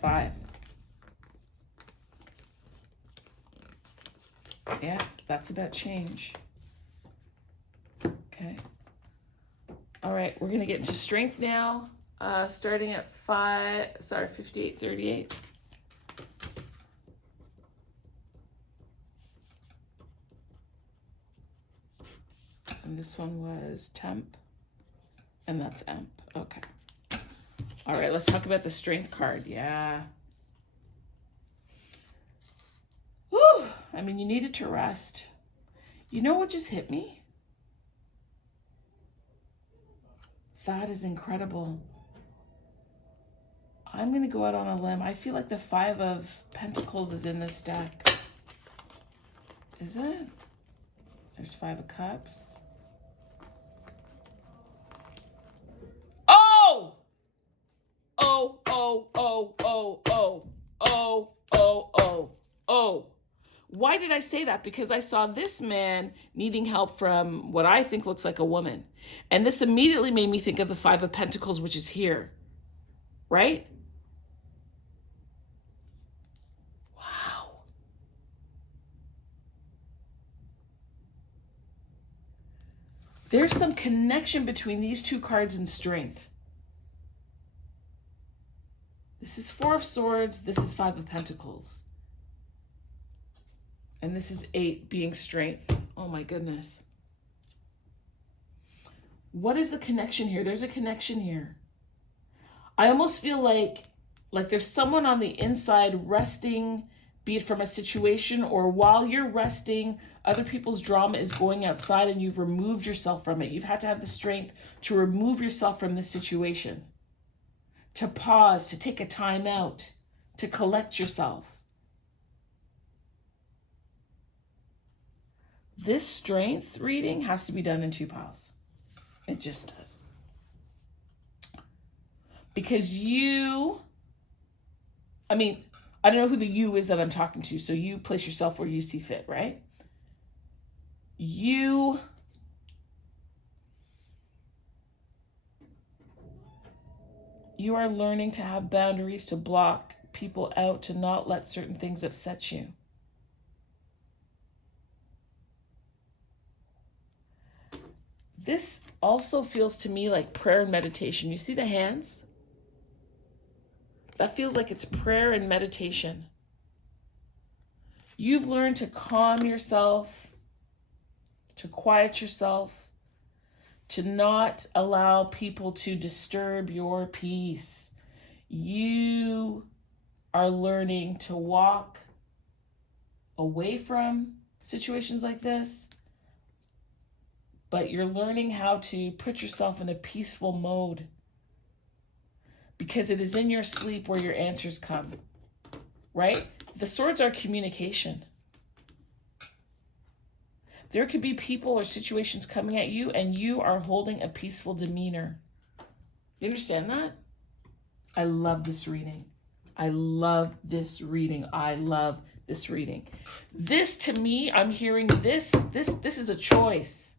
5. Yeah, that's about change. Okay. All right, we're going to get into strength now, starting at 5838. And this one was temp, and that's emp. Okay. All right, let's talk about the strength card. Yeah. Whew. I mean, you needed to rest. You know what just hit me? That is incredible. I'm going to go out on a limb. I feel like the 5 of Pentacles is in this deck. Is it? There's 5 of Cups. Oh! Oh, oh, oh, oh, oh, oh, oh, oh, oh. Why did I say that? Because I saw this man needing help from what I think looks like a woman. And this immediately made me think of the 5 of Pentacles, which is here. Right? Wow. There's some connection between these 2 cards and strength. This is 4 of Swords. This is 5 of Pentacles. And this is 8 being strength. Oh my goodness. What is the connection here? There's a connection here. I almost feel like there's someone on the inside resting, be it from a situation or while you're resting, other people's drama is going outside and you've removed yourself from it. You've had to have the strength to remove yourself from this situation, to pause, to take a time out, to collect yourself. This strength reading has to be done in 2 piles. It just does. Because you, I mean, I don't know who the you is that I'm talking to, so you place yourself where you see fit, right? You are learning to have boundaries, to block people out, to not let certain things upset you. This also feels to me like prayer and meditation. You see the hands? That feels like it's prayer and meditation. You've learned to calm yourself, to quiet yourself, to not allow people to disturb your peace. You are learning to walk away from situations like this, but you're learning how to put yourself in a peaceful mode, because it is in your sleep where your answers come, right? The swords are communication. There could be people or situations coming at you and you are holding a peaceful demeanor. You understand that? I love this reading. I love this reading. I love this reading. This, to me, I'm hearing this is a choice.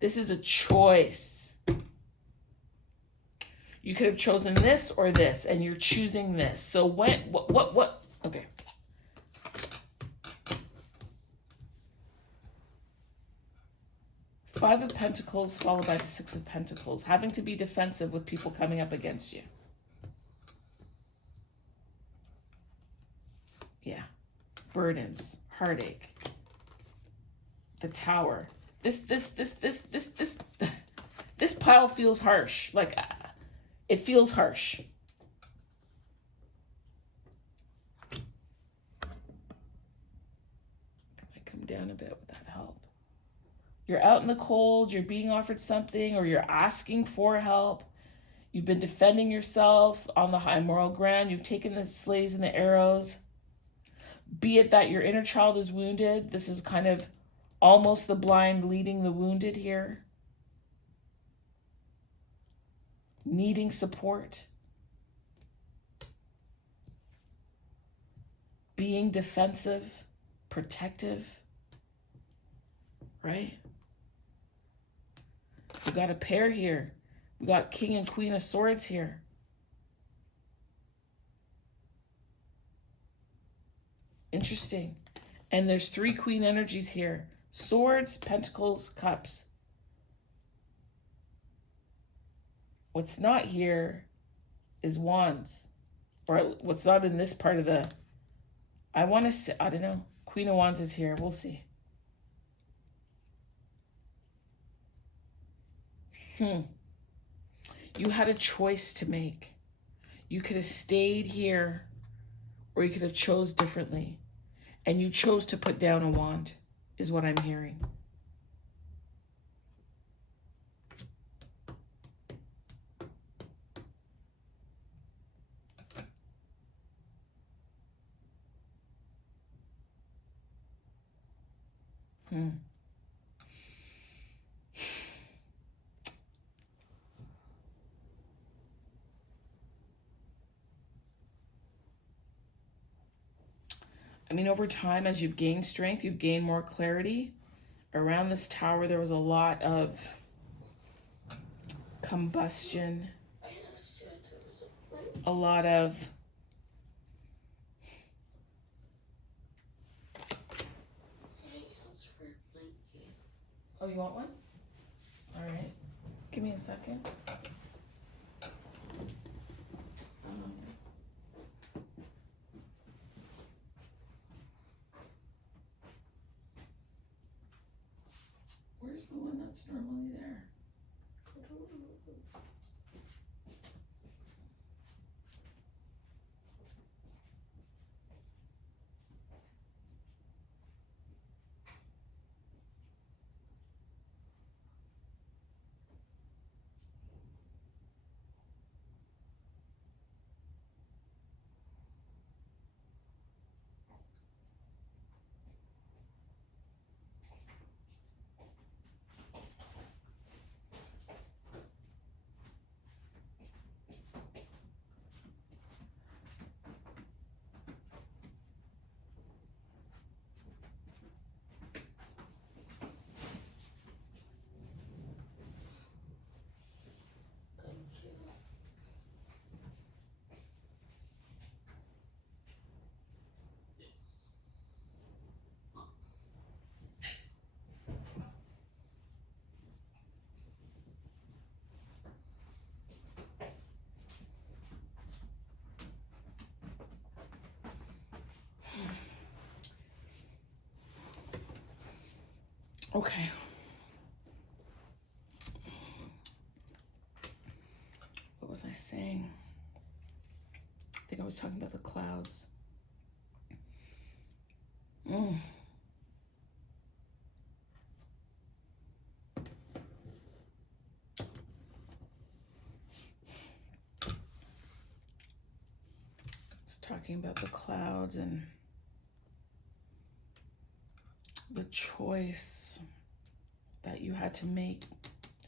This is a choice. You could have chosen this or this, and you're choosing this. So what? Okay. Five of Pentacles followed by the Six of Pentacles. Having to be defensive with people coming up against you. Yeah. Burdens, heartache. The Tower. This pile feels harsh. Like, it feels harsh. Can I come down a bit with that help? You're out in the cold, you're being offered something, or you're asking for help. You've been defending yourself on the high moral ground. You've taken the slays and the arrows. Be it that your inner child is wounded. This is kind of almost the blind leading the wounded here. Needing support. Being defensive, protective, right? We got a pair here. We got King and Queen of Swords here. Interesting. And there's 3 Queen energies here. Swords, Pentacles, Cups. What's not here is Wands. Or what's not in this part of the... I want to say, I don't know. Queen of Wands is here. We'll see. You had a choice to make. You could have stayed here, or you could have chose differently. And you chose to put down a wand, is what I'm hearing. I mean, over time, as you've gained strength, you've gained more clarity. Around this tower, there was a lot of combustion. A lot of... Oh, you want one? All right. Give me a second. Where's the one that's normally there? Okay. What was I saying? I think I was talking about the clouds. Talking about the clouds and the choice that you had to make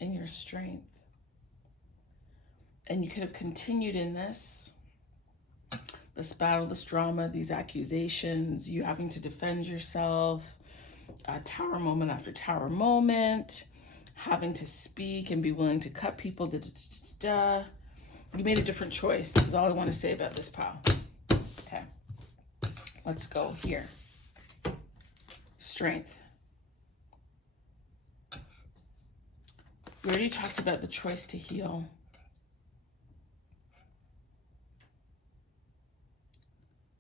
in your strength. And you could have continued in this battle, this drama, these accusations, you having to defend yourself, tower moment after tower moment, having to speak and be willing to cut people. You made a different choice, is all I want to say about this pile. Okay, let's go here. Strength. We already talked about the choice to heal.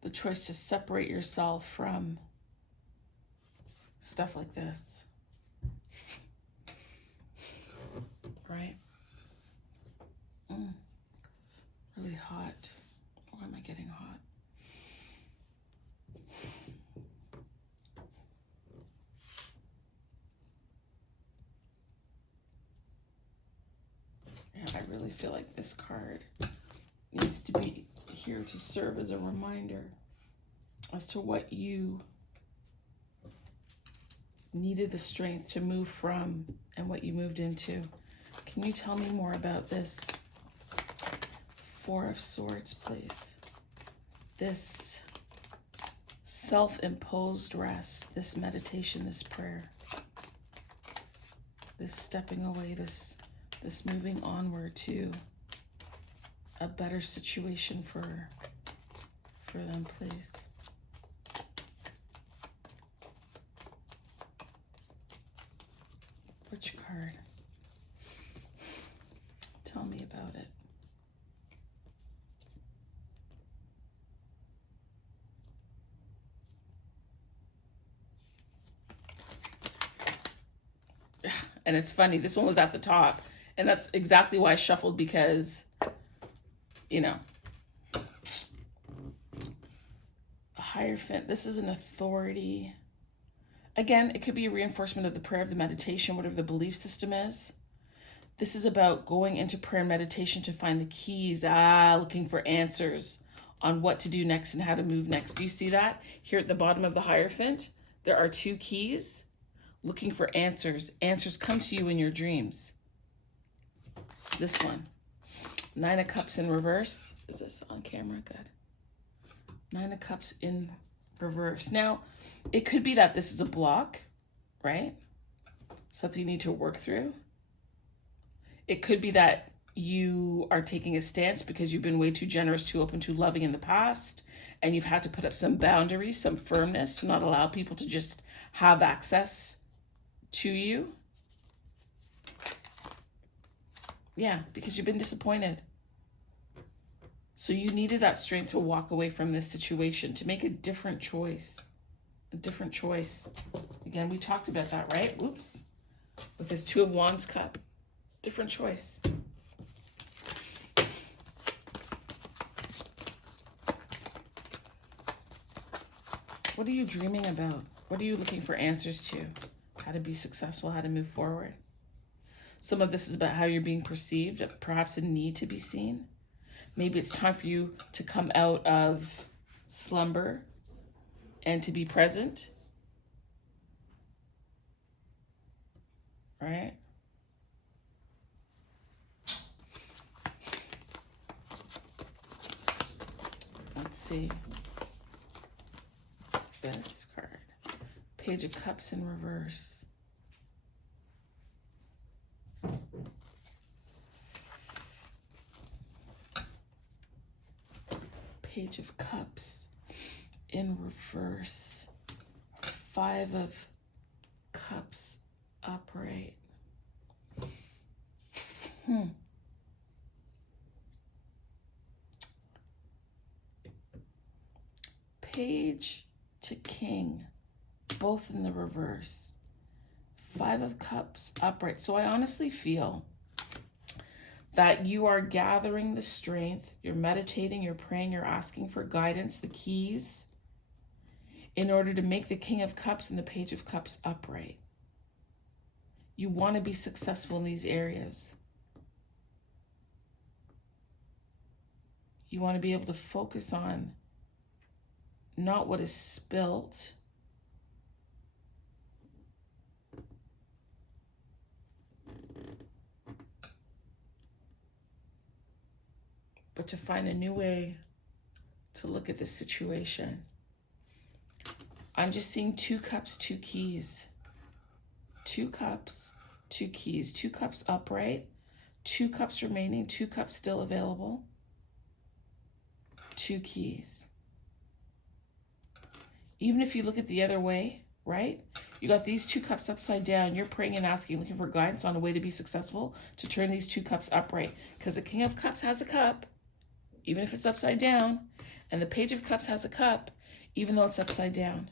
The choice to separate yourself from stuff like this. Right? Really hot. Why am I getting hot? Yeah, I really feel like this card needs to be here to serve as a reminder as to what you needed the strength to move from and what you moved into. Can you tell me more about this Four of Swords, please? This self-imposed rest, this meditation, this prayer, this stepping away, this moving onward to a better situation for them, please. Which card? Tell me about it. And it's funny, this one was at the top, and that's exactly why I shuffled, because, you know, the Hierophant, this is an authority. Again, it could be a reinforcement of the prayer, of the meditation, whatever the belief system is. This is about going into prayer and meditation to find the keys, looking for answers on what to do next and how to move next. Do you see that? Here at the bottom of the Hierophant, there are two keys. Looking for answers. Answers come to you in your dreams. This one. Nine of Cups in reverse. Is this on camera? Good. Nine of Cups in reverse. Now, it could be that this is a block, right? Something you need to work through. It could be that you are taking a stance because you've been way too generous, too open, too loving in the past, and you've had to put up some boundaries, some firmness to not allow people to just have access to you. Yeah, because you've been disappointed. So you needed that strength to walk away from this situation, to make a different choice. A different choice. Again, we talked about that, right? Whoops. with this Two of Wands cup. Different choice. What are you dreaming about? What are you looking for answers to? How to be successful, how to move forward. Some of this is about how you're being perceived, perhaps a need to be seen. Maybe it's time for you to come out of slumber and to be present. Right? Let's see. This card. Page of Cups in reverse. Page of Cups in reverse. Five of Cups upright. Page to King, both in the reverse. Five of Cups upright. So I honestly feel that you are gathering the strength, you're meditating, you're praying, you're asking for guidance, the keys, in order to make the King of Cups and the Page of Cups upright. You want to be successful in these areas. You want to be able to focus on not what is spilt, but to find a new way to look at this situation. I'm just seeing 2 cups, 2 keys. 2 cups, 2 keys. 2 cups upright, 2 cups remaining, 2 cups still available. 2 keys. Even if you look at the other way, right? You got these 2 cups upside down. You're praying and asking, looking for guidance on a way to be successful, to turn these 2 cups upright. Because the King of Cups has a cup, even if it's upside down. And the Page of Cups has a cup, even though it's upside down.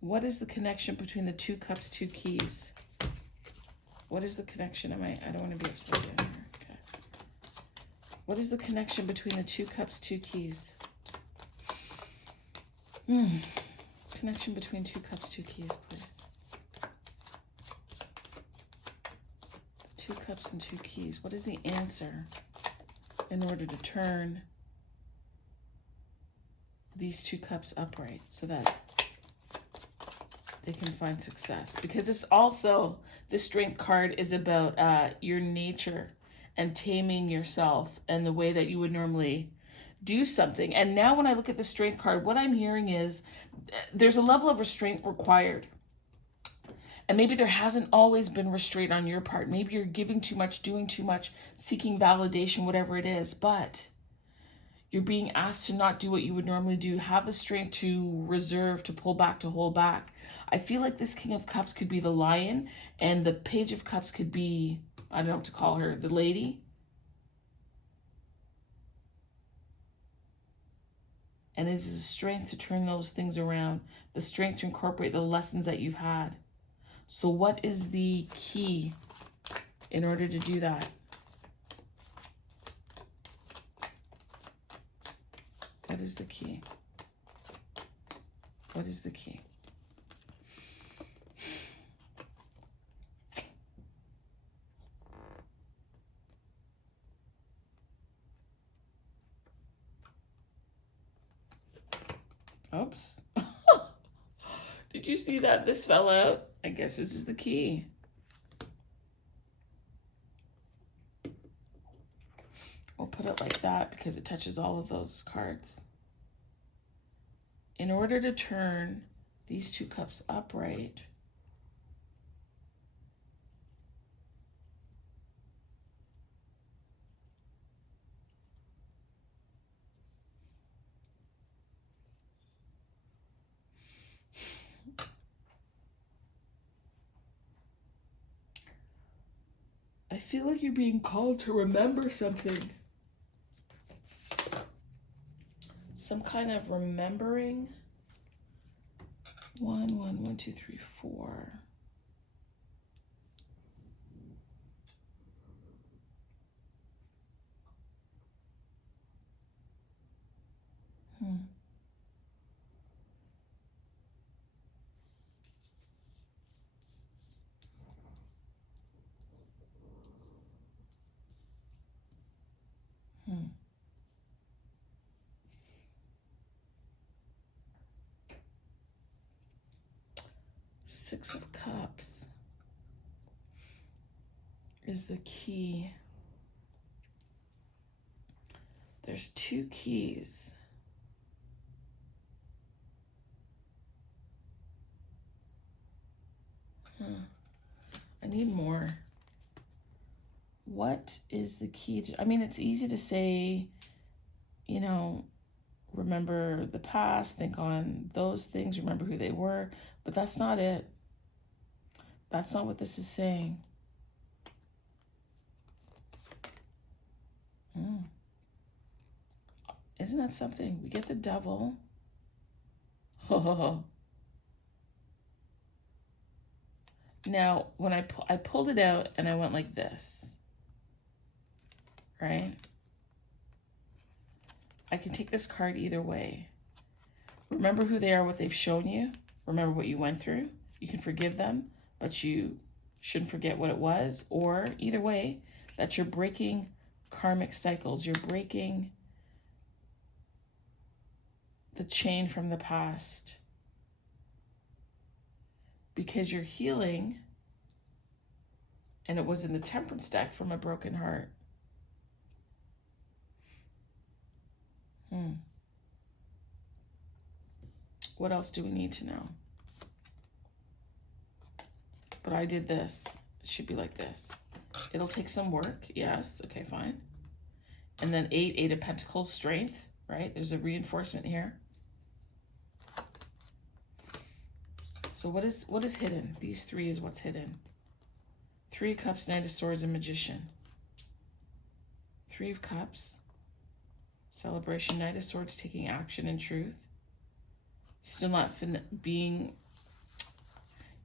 What is the connection between the 2 cups, 2 keys? What is the connection? I don't want to be upside down here. Okay. What is the connection between the 2 cups, 2 keys? Connection between 2 cups, 2 keys, please. 2 cups and 2 keys. What is the answer in order to turn these 2 cups upright so that they can find success? Because this also, the Strength card is about your nature and taming yourself and the way that you would normally do something. And now when I look at the Strength card, what I'm hearing is there's a level of restraint required. And maybe there hasn't always been restraint on your part. Maybe you're giving too much, doing too much, seeking validation, whatever it is. But you're being asked to not do what you would normally do. Have the strength to reserve, to pull back, to hold back. I feel like this King of Cups could be the lion, and the Page of Cups could be, I don't know what to call her, the lady. And it is the strength to turn those things around, the strength to incorporate the lessons that you've had. So what is the key in order to do that? What is the key? What is the key? Oops. Did you see that? This fell out. I guess this is the key. We'll put it like that because it touches all of those cards. In order to turn these 2 cups upright, I feel like you're being called to remember something. some kind of remembering. 1, 1, 1, 2, 3, 4. Six of Cups is the key. There's 2 keys. I need more. What is the key to, I mean, it's easy to say, you know, remember the past, think on those things, remember who they were, but that's not it. That's not what this is saying. Isn't that something? We get the Devil. Now, when I pulled it out and I went like this, right? I can take this card either way. Remember who they are, what they've shown you. Remember what you went through. You can forgive them, but you shouldn't forget what it was. Or either way, that you're breaking karmic cycles. You're breaking the chain from the past. Because you're healing, and it was in the Temperance deck, from a broken heart. What else do we need to know? But I did this. It should be like this. It'll take some work. Yes. Okay, fine. And then 8 of Pentacles, strength, right? There's a reinforcement here. So what is hidden? These 3 is what's hidden. 3 of Cups, Knight of Swords, and Magician. 3 of Cups. Celebration, Knight of Swords, taking action in truth. Still not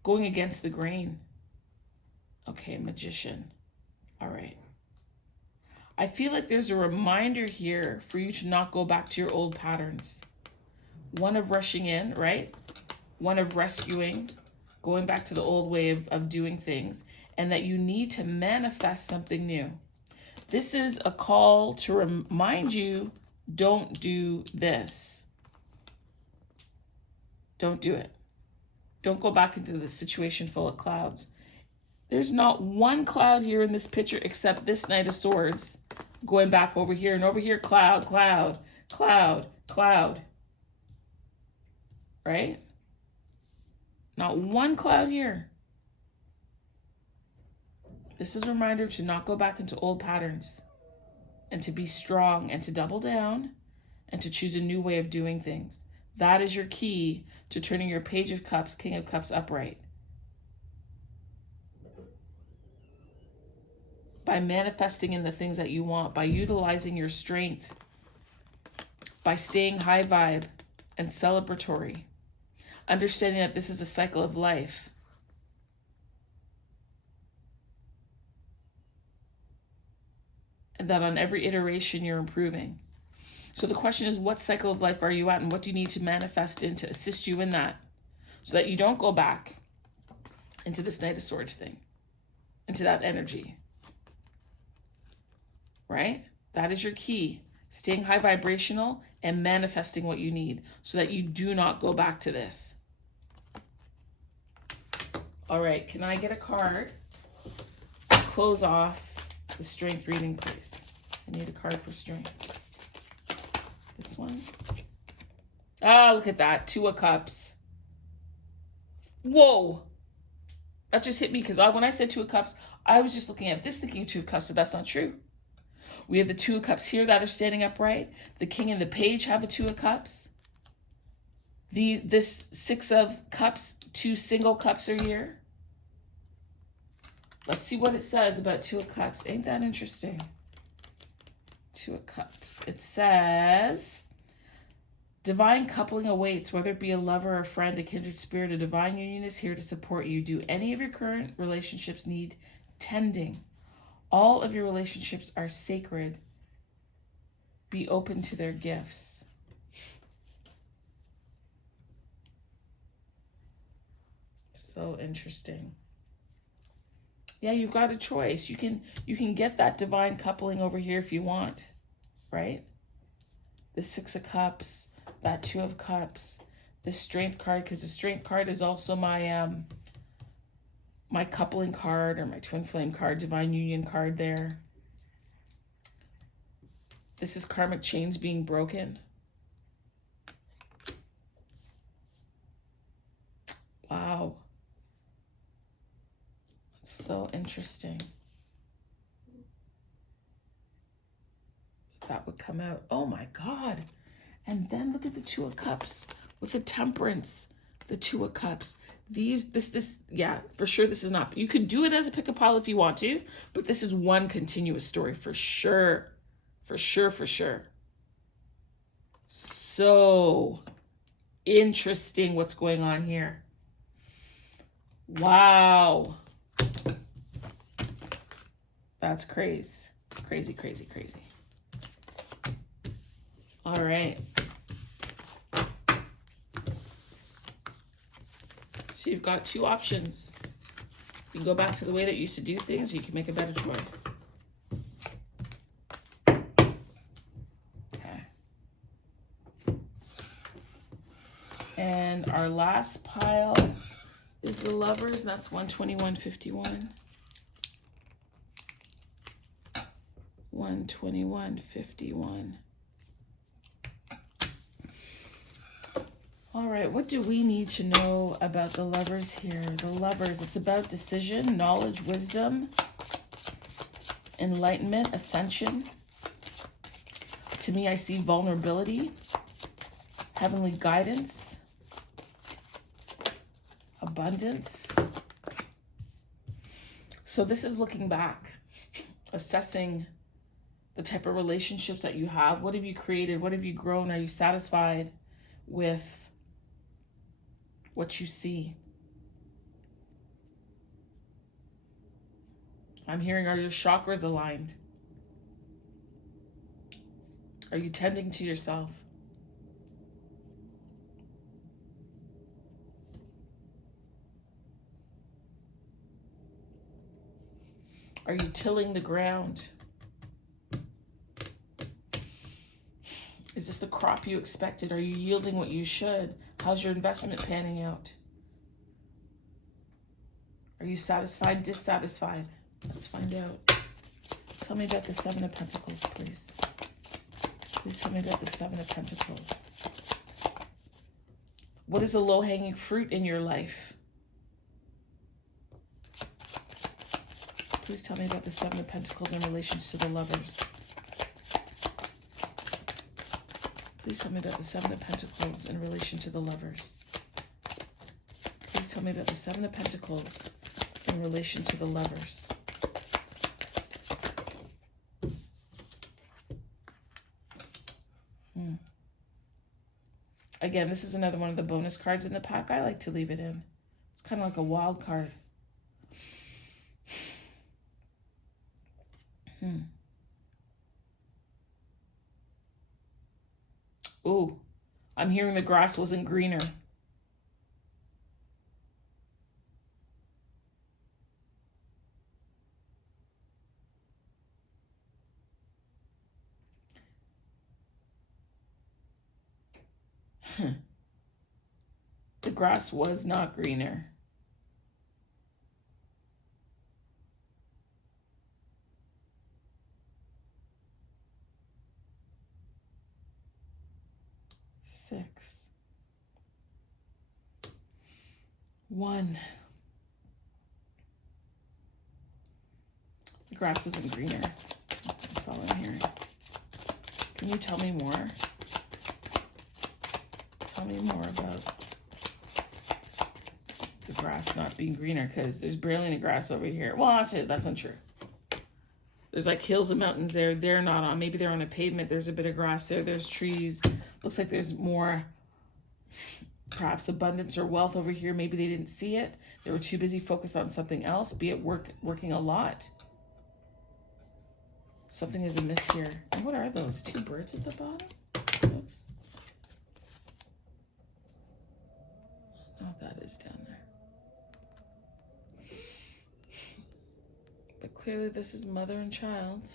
going against the grain. Okay, Magician. All right. I feel like there's a reminder here for you to not go back to your old patterns. One of rushing in, right? One of rescuing, going back to the old way of doing things, and that you need to manifest something new. This is a call to remind you, don't do this. Don't do it. Don't go back into the situation full of clouds. There's not one cloud here in this picture except this Knight of Swords going back over here, and over here, cloud, cloud, cloud, cloud. Right? Not one cloud here. This is a reminder to not go back into old patterns, and to be strong, and to double down, and to choose a new way of doing things. That is your key to turning your Page of Cups, King of Cups upright. By manifesting in the things that you want, by utilizing your strength, by staying high vibe and celebratory, understanding that this is a cycle of life. And that on every iteration you're improving. So the question is, what cycle of life are you at, and what do you need to manifest in to assist you in that, so that you don't go back into this Knight of Swords thing, into that energy, right? That is your key, staying high vibrational and manifesting what you need so that you do not go back to this. All right, can I get a card to close off the strength reading, please? I need a card for strength. This one. Ah, look at that. 2 of Cups. Whoa. That just hit me because when I said 2 of Cups, I was just looking at this thinking 2 of Cups, but that's not true. We have the 2 of Cups here that are standing upright. The King and the Page have a 2 of Cups. This 6 of Cups, 2 single cups are here. Let's see what it says about 2 of Cups. Ain't that interesting? 2 of Cups. It says, Divine coupling awaits, whether it be a lover, a friend, a kindred spirit. A divine union is here to support you. Do any of your current relationships need tending? All of your relationships are sacred. Be open to their gifts. So interesting. Yeah, you've got a choice. You can get that divine coupling over here if you want, right? The Six of Cups, that Two of Cups, the Strength card, because the Strength card is also my my coupling card, or my twin flame card, divine union card there. This is karmic chains being broken. Wow. So interesting. That would come out. Oh my God. And then look at the Two of Cups with the Temperance, the Two of Cups. This, yeah, for sure this is not, you could do it as a pick a pile if you want to, but this is one continuous story for sure. For sure, for sure. So interesting what's going on here. Wow. That's crazy. Crazy, crazy, crazy. All right. So you've got two options. You can go back to the way that you used to do things, or you can make a better choice. Okay. And our last pile is the Lovers, and that's 121.51. 121.51. All right, what do we need to know about the Lovers here? The Lovers, it's about decision, knowledge, wisdom, enlightenment, ascension. To me, I see vulnerability, heavenly guidance, abundance. So this is looking back, assessing the type of relationships that you have. What have you created? What have you grown? Are you satisfied with what you see? I'm hearing, are your chakras aligned? Are you tending to yourself? Are you tilling the ground? Is this the crop you expected? Are you yielding what you should? How's your investment panning out? Are you satisfied, dissatisfied? Let's find out. Tell me about the Seven of Pentacles, please. Please tell me about the Seven of Pentacles. What is a low-hanging fruit in your life? Please tell me about the Seven of Pentacles in relation to the Lovers. Please tell me about the Seven of Pentacles in relation to the Lovers. Please tell me about the Seven of Pentacles in relation to the Lovers. Again, this is another one of the bonus cards in the pack. I like to leave it in. It's kind of like a wild card. Ooh, I'm hearing the grass wasn't greener. The grass was not greener. Six. One. The grass wasn't greener. That's all I'm hearing. Can you tell me more? Tell me more about the grass not being greener, because there's barely any grass over here. Well, that's not true. There's like hills and mountains there. They're not on. Maybe they're on a pavement. There's a bit of grass there. There's trees. Looks like there's more, perhaps abundance or wealth over here. Maybe they didn't see it. They were too busy focused on something else, be it working a lot. Something is amiss here. And what are those? 2 birds at the bottom? Oops. Oh, that is down there. But clearly this is mother and child.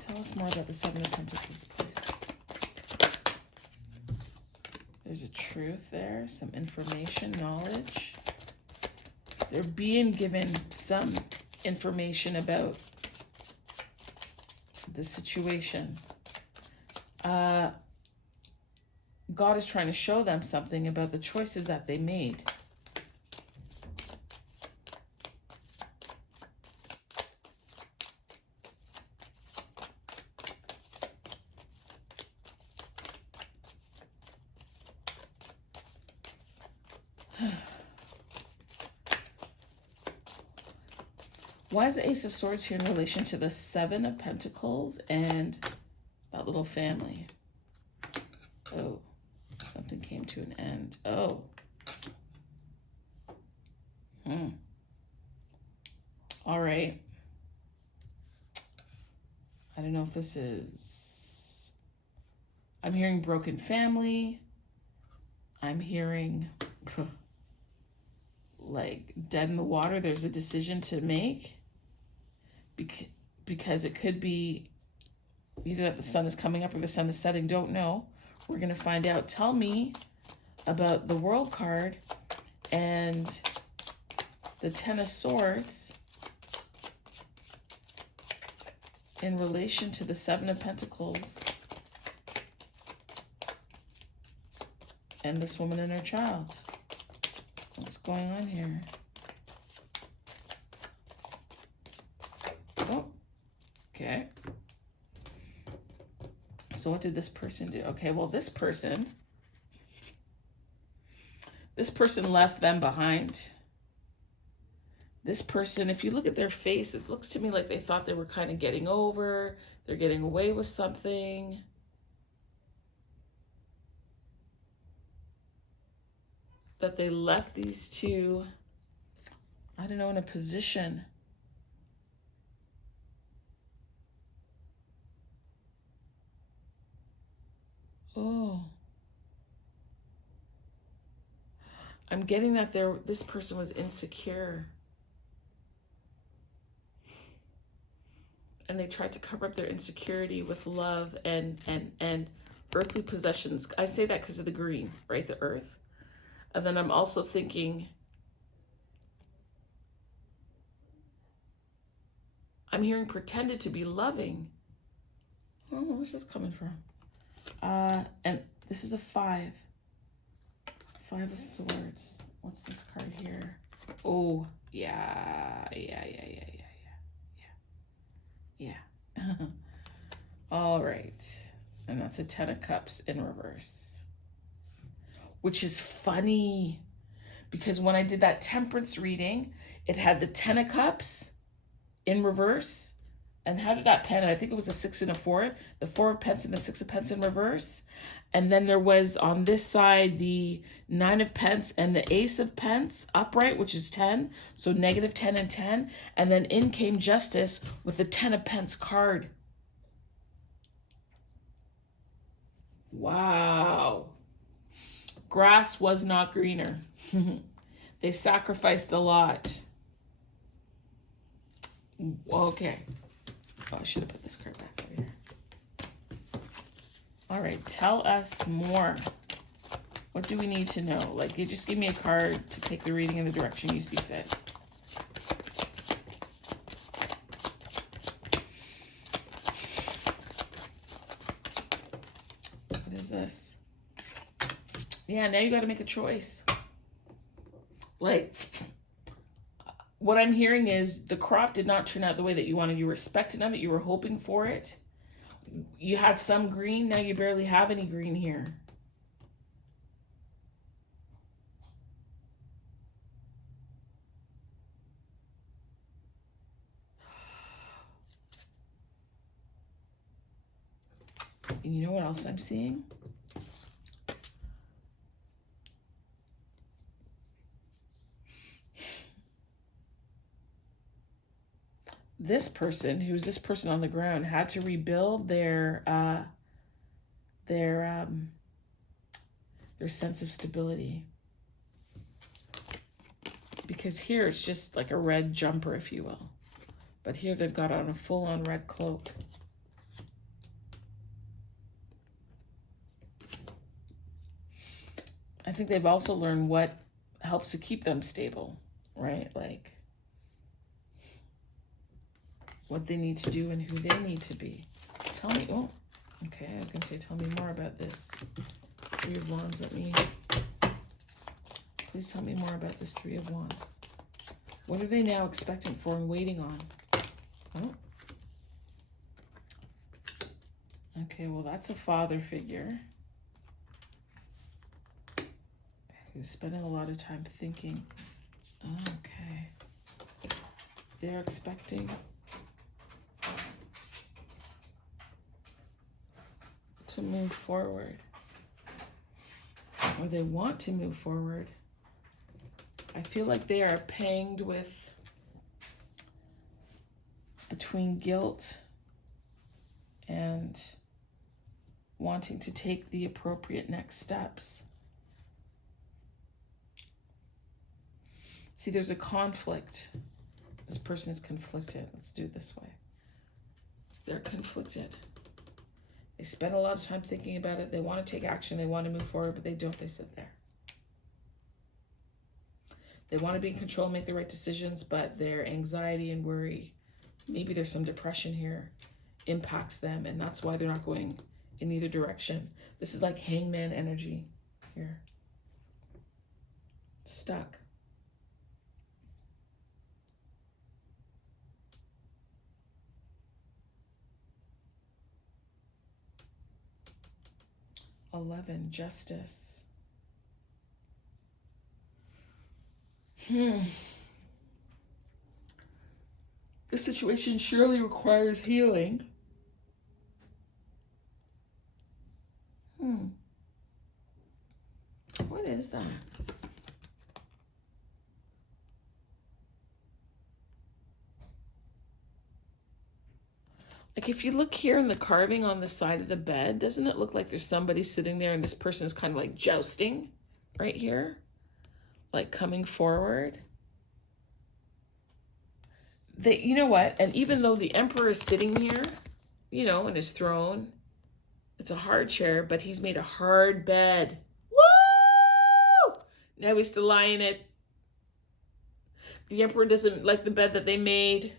Tell us more about the 7 of Pentacles, please. There's a truth there, some information, knowledge. They're being given some information about the situation. God is trying to show them something about the choices that they made. Why is the Ace of Swords here in relation to the 7 of Pentacles and that little family? Oh, something came to an end. Oh. All right. I don't know if this is... I'm hearing broken family. I'm hearing like dead in the water. There's a decision to make. Because it could be either that the sun is coming up or the sun is setting. Don't know. We're going to find out. Tell me about the World card and the 10 of Swords in relation to the 7 of Pentacles and this woman and her child. What's going on here? Oh, okay. So what did this person do? Okay, well, this person left them behind. This person, if you look at their face, it looks to me like they thought they were kind of getting over. They're getting away with something. That they left these two, I don't know, in a position. Oh. I'm getting that this person was insecure. And they tried to cover up their insecurity with love and earthly possessions. I say that because of the green, right? The earth. And then I'm also thinking, I'm hearing pretended to be loving. Oh, where's this coming from? And this is a 5. 5 of Swords. What's this card here? Oh, yeah. All right. And that's a 10 of Cups in reverse. Which is funny. Because when I did that Temperance reading, it had the 10 of Cups in reverse. And how did that pen? I think it was a 6 and a 4. The 4 of Pence and the 6 of Pence in reverse. And then there was on this side the 9 of Pence and the Ace of Pence upright, which is 10. So negative 10 and 10. And then in came Justice with the 10 of Pence card. Wow. Grass was not greener. They sacrificed a lot. Okay. Oh, I should have put this card back over here. All right, tell us more. What do we need to know? Like, you just give me a card to take the reading in the direction you see fit. What is this? Yeah, now you got to make a choice. Like, what I'm hearing is the crop did not turn out the way that you wanted. You were expecting of it. You were hoping for it. You had some green. Now you barely have any green here. And you know what else I'm seeing? This person, who's this person on the ground, had to rebuild their sense of stability. Because here it's just like a red jumper, if you will. But here they've got on a full-on red cloak. I think they've also learned what helps to keep them stable, right? Like what they need to do and who they need to be. Tell me, oh, okay, I was gonna say, tell me more about this. Three of Wands, please tell me more about this Three of Wands. What are they now expectant for and waiting on? Oh. Okay, well, that's a father figure who's spending a lot of time thinking. Okay. They're expecting to move forward, or they want to move forward. I feel like they are panged with between guilt and wanting to take the appropriate next steps. See, there's a conflict. This person is conflicted. Let's do it this way. They're conflicted. They spend a lot of time thinking about it. They want to take action. They want to move forward, but they don't. They sit there. They want to be in control, make the right decisions, but their anxiety and worry, maybe there's some depression here, impacts them, and that's why they're not going in either direction. This is like hangman energy here. Stuck. Justice. This situation surely requires healing. What is that? Like if you look here in the carving on the side of the bed, doesn't it look like there's somebody sitting there and this person is kind of like jousting right here? Like coming forward. They, you know what? And even though the Emperor is sitting here, you know, in his throne, it's a hard chair, but he's made a hard bed. Woo! Now he's to lie in it. The Emperor doesn't like the bed that they made.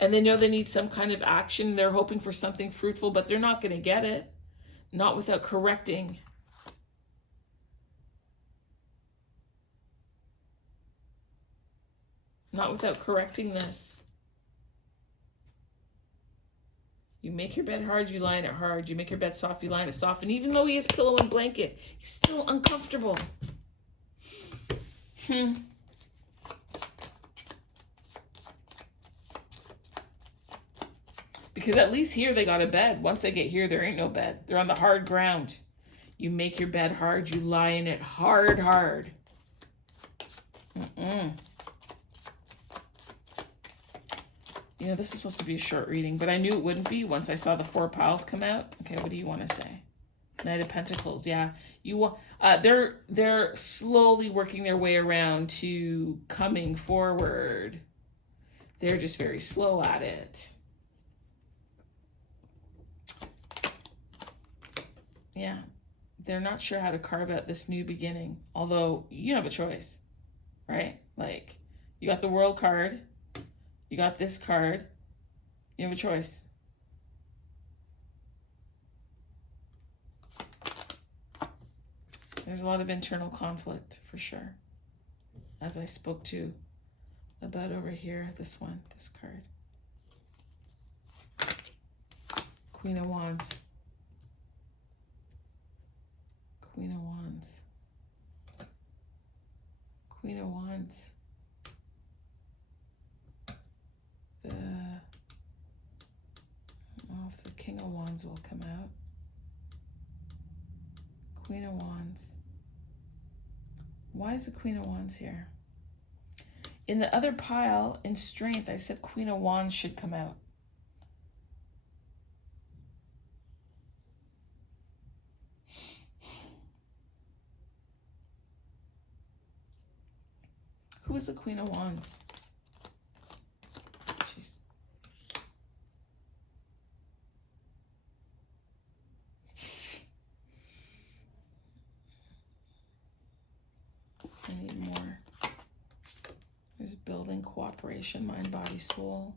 And they know they need some kind of action. They're hoping for something fruitful, but they're not going to get it. Not without correcting. Not without correcting this. You make your bed hard, you lie in it hard. You make your bed soft, you lie in it soft. And even though he has pillow and blanket, he's still uncomfortable. Because at least here they got a bed. Once they get here, there ain't no bed. They're on the hard ground. You make your bed hard, you lie in it hard. You know, this is supposed to be a short reading, but I knew it wouldn't be once I saw the 4 piles come out. Okay, what do you want to say? Knight of Pentacles, yeah. They're slowly working their way around to coming forward. They're just very slow at it. Yeah, they're not sure how to carve out this new beginning. Although you have a choice, right? Like, you got the World card. You got this card. You have a choice. There's a lot of internal conflict, for sure. As I spoke to about over here, this one, this card. Queen of Wands. Queen of Wands. Queen of Wands. if the King of Wands will come out. Queen of Wands. Why is the Queen of Wands here? In the other pile, in Strength, I said Queen of Wands should come out. Who is the Queen of Wands? Jeez. I need more. There's building, cooperation, mind, body, soul.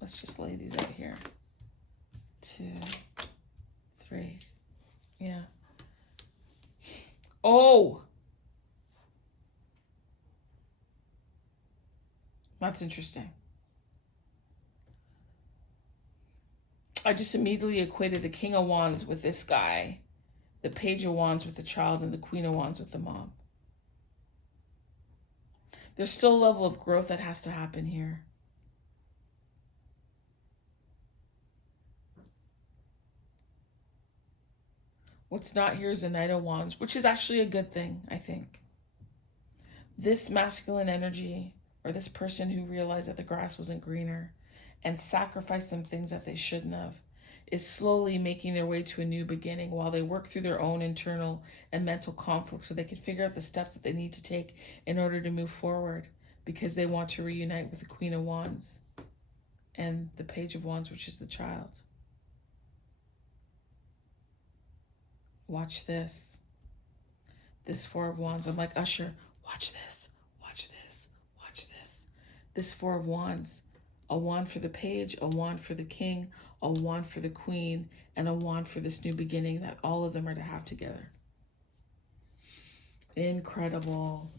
Let's just lay these out here. 2, 3. Yeah. Oh! That's interesting. I just immediately equated the King of Wands with this guy, the Page of Wands with the child, and the Queen of Wands with the mom. There's still a level of growth that has to happen here. What's not here is a Knight of Wands, which is actually a good thing, I think. This masculine energy, or this person who realized that the grass wasn't greener and sacrificed some things that they shouldn't have, is slowly making their way to a new beginning while they work through their own internal and mental conflicts so they can figure out the steps that they need to take in order to move forward, because they want to reunite with the Queen of Wands and the Page of Wands, which is the child. Watch this. This Four of Wands. I'm like, Usher, watch this, watch this, watch this. This Four of Wands. A wand for the page, a wand for the king, a wand for the queen, and a wand for this new beginning that all of them are to have together. Incredible.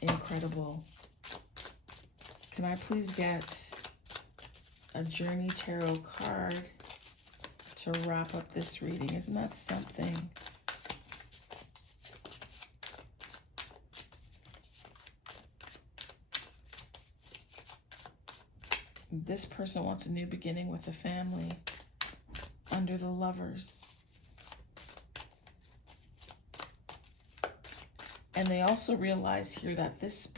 Incredible. Can I please get a Journey Tarot card to wrap up this reading? Isn't that something? This person wants a new beginning with a family under the Lovers. And they also realize here that this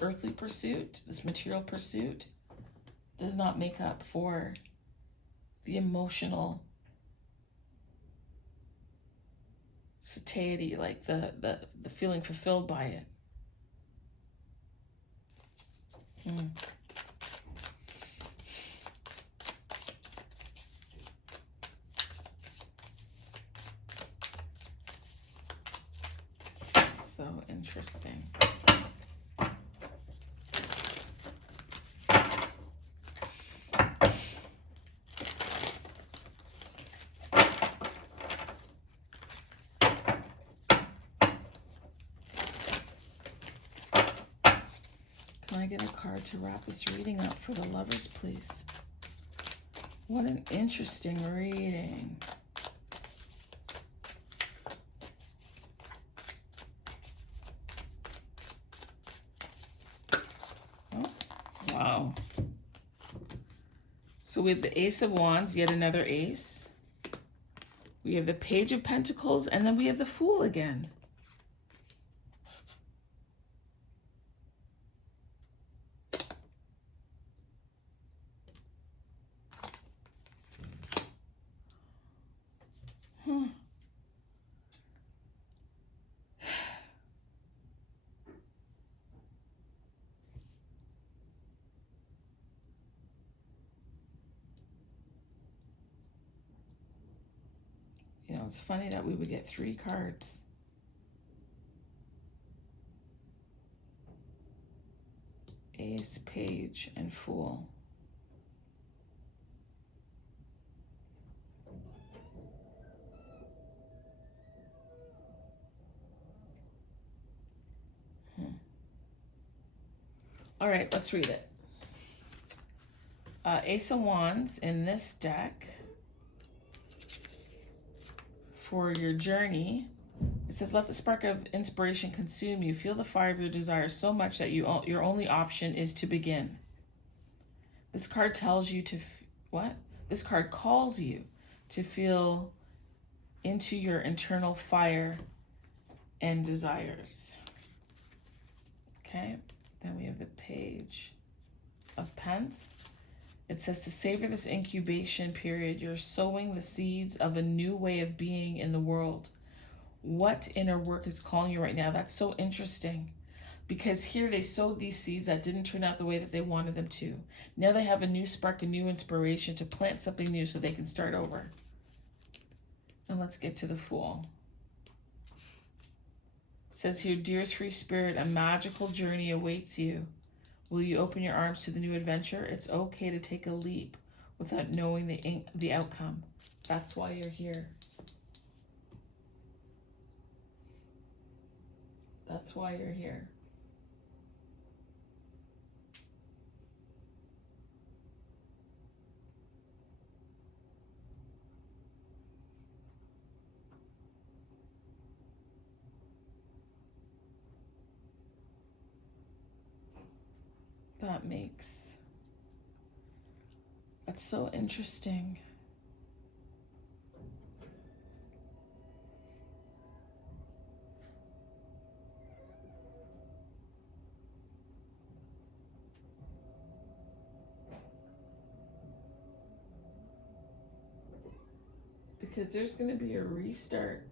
earthly pursuit, this material pursuit, does not make up for the emotional satiety, like the feeling fulfilled by it. So interesting. Can I get a card to wrap this reading up for the Lovers, please? What an interesting reading. Wow. So we have the Ace of Wands, yet another ace. We have the Page of Pentacles, and then we have the Fool again. You know, it's funny that we would get 3 cards. Ace, Page, and Fool. All right, let's read it. Ace of Wands in this deck. For your journey, it says, let the spark of inspiration consume you. Feel the fire of your desire so much that your only option is to begin. This card tells you to, what? This card calls you to feel into your internal fire and desires. Okay, then we have the Page of Pentacles. It says to savor this incubation period. You're sowing the seeds of a new way of being in the world. What inner work is calling you right now? That's so interesting, because here they sowed these seeds that didn't turn out the way that they wanted them to. Now they have a new spark, a new inspiration to plant something new so they can start over. And let's get to the Fool. It says here, dearest free spirit, a magical journey awaits you. Will you open your arms to the new adventure? It's okay to take a leap without knowing the outcome. That's why you're here. That's why you're here. That's so interesting. Because there's going to be a restart.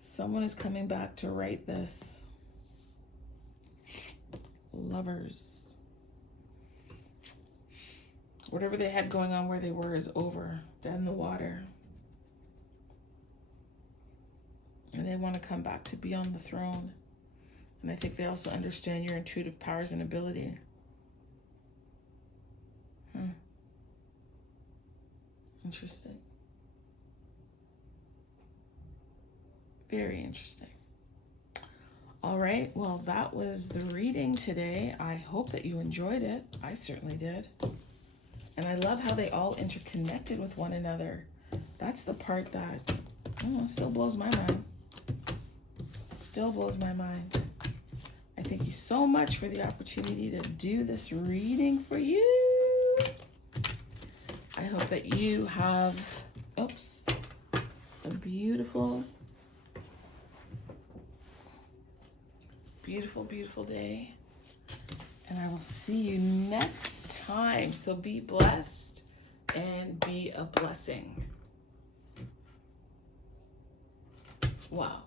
Someone is coming back to right this. Lovers. Whatever they had going on where they were is over. Dead in the water. And they want to come back to be on the throne. And I think they also understand your intuitive powers and ability. Interesting. Very interesting. All right, well, that was the reading today. I hope that you enjoyed it. I certainly did. And I love how they all interconnected with one another. That's the part that, I don't know, still blows my mind. Still blows my mind. I thank you so much for the opportunity to do this reading for you. I hope that you have, a beautiful, beautiful, beautiful day. And I will see you next time. So be blessed and be a blessing. Wow.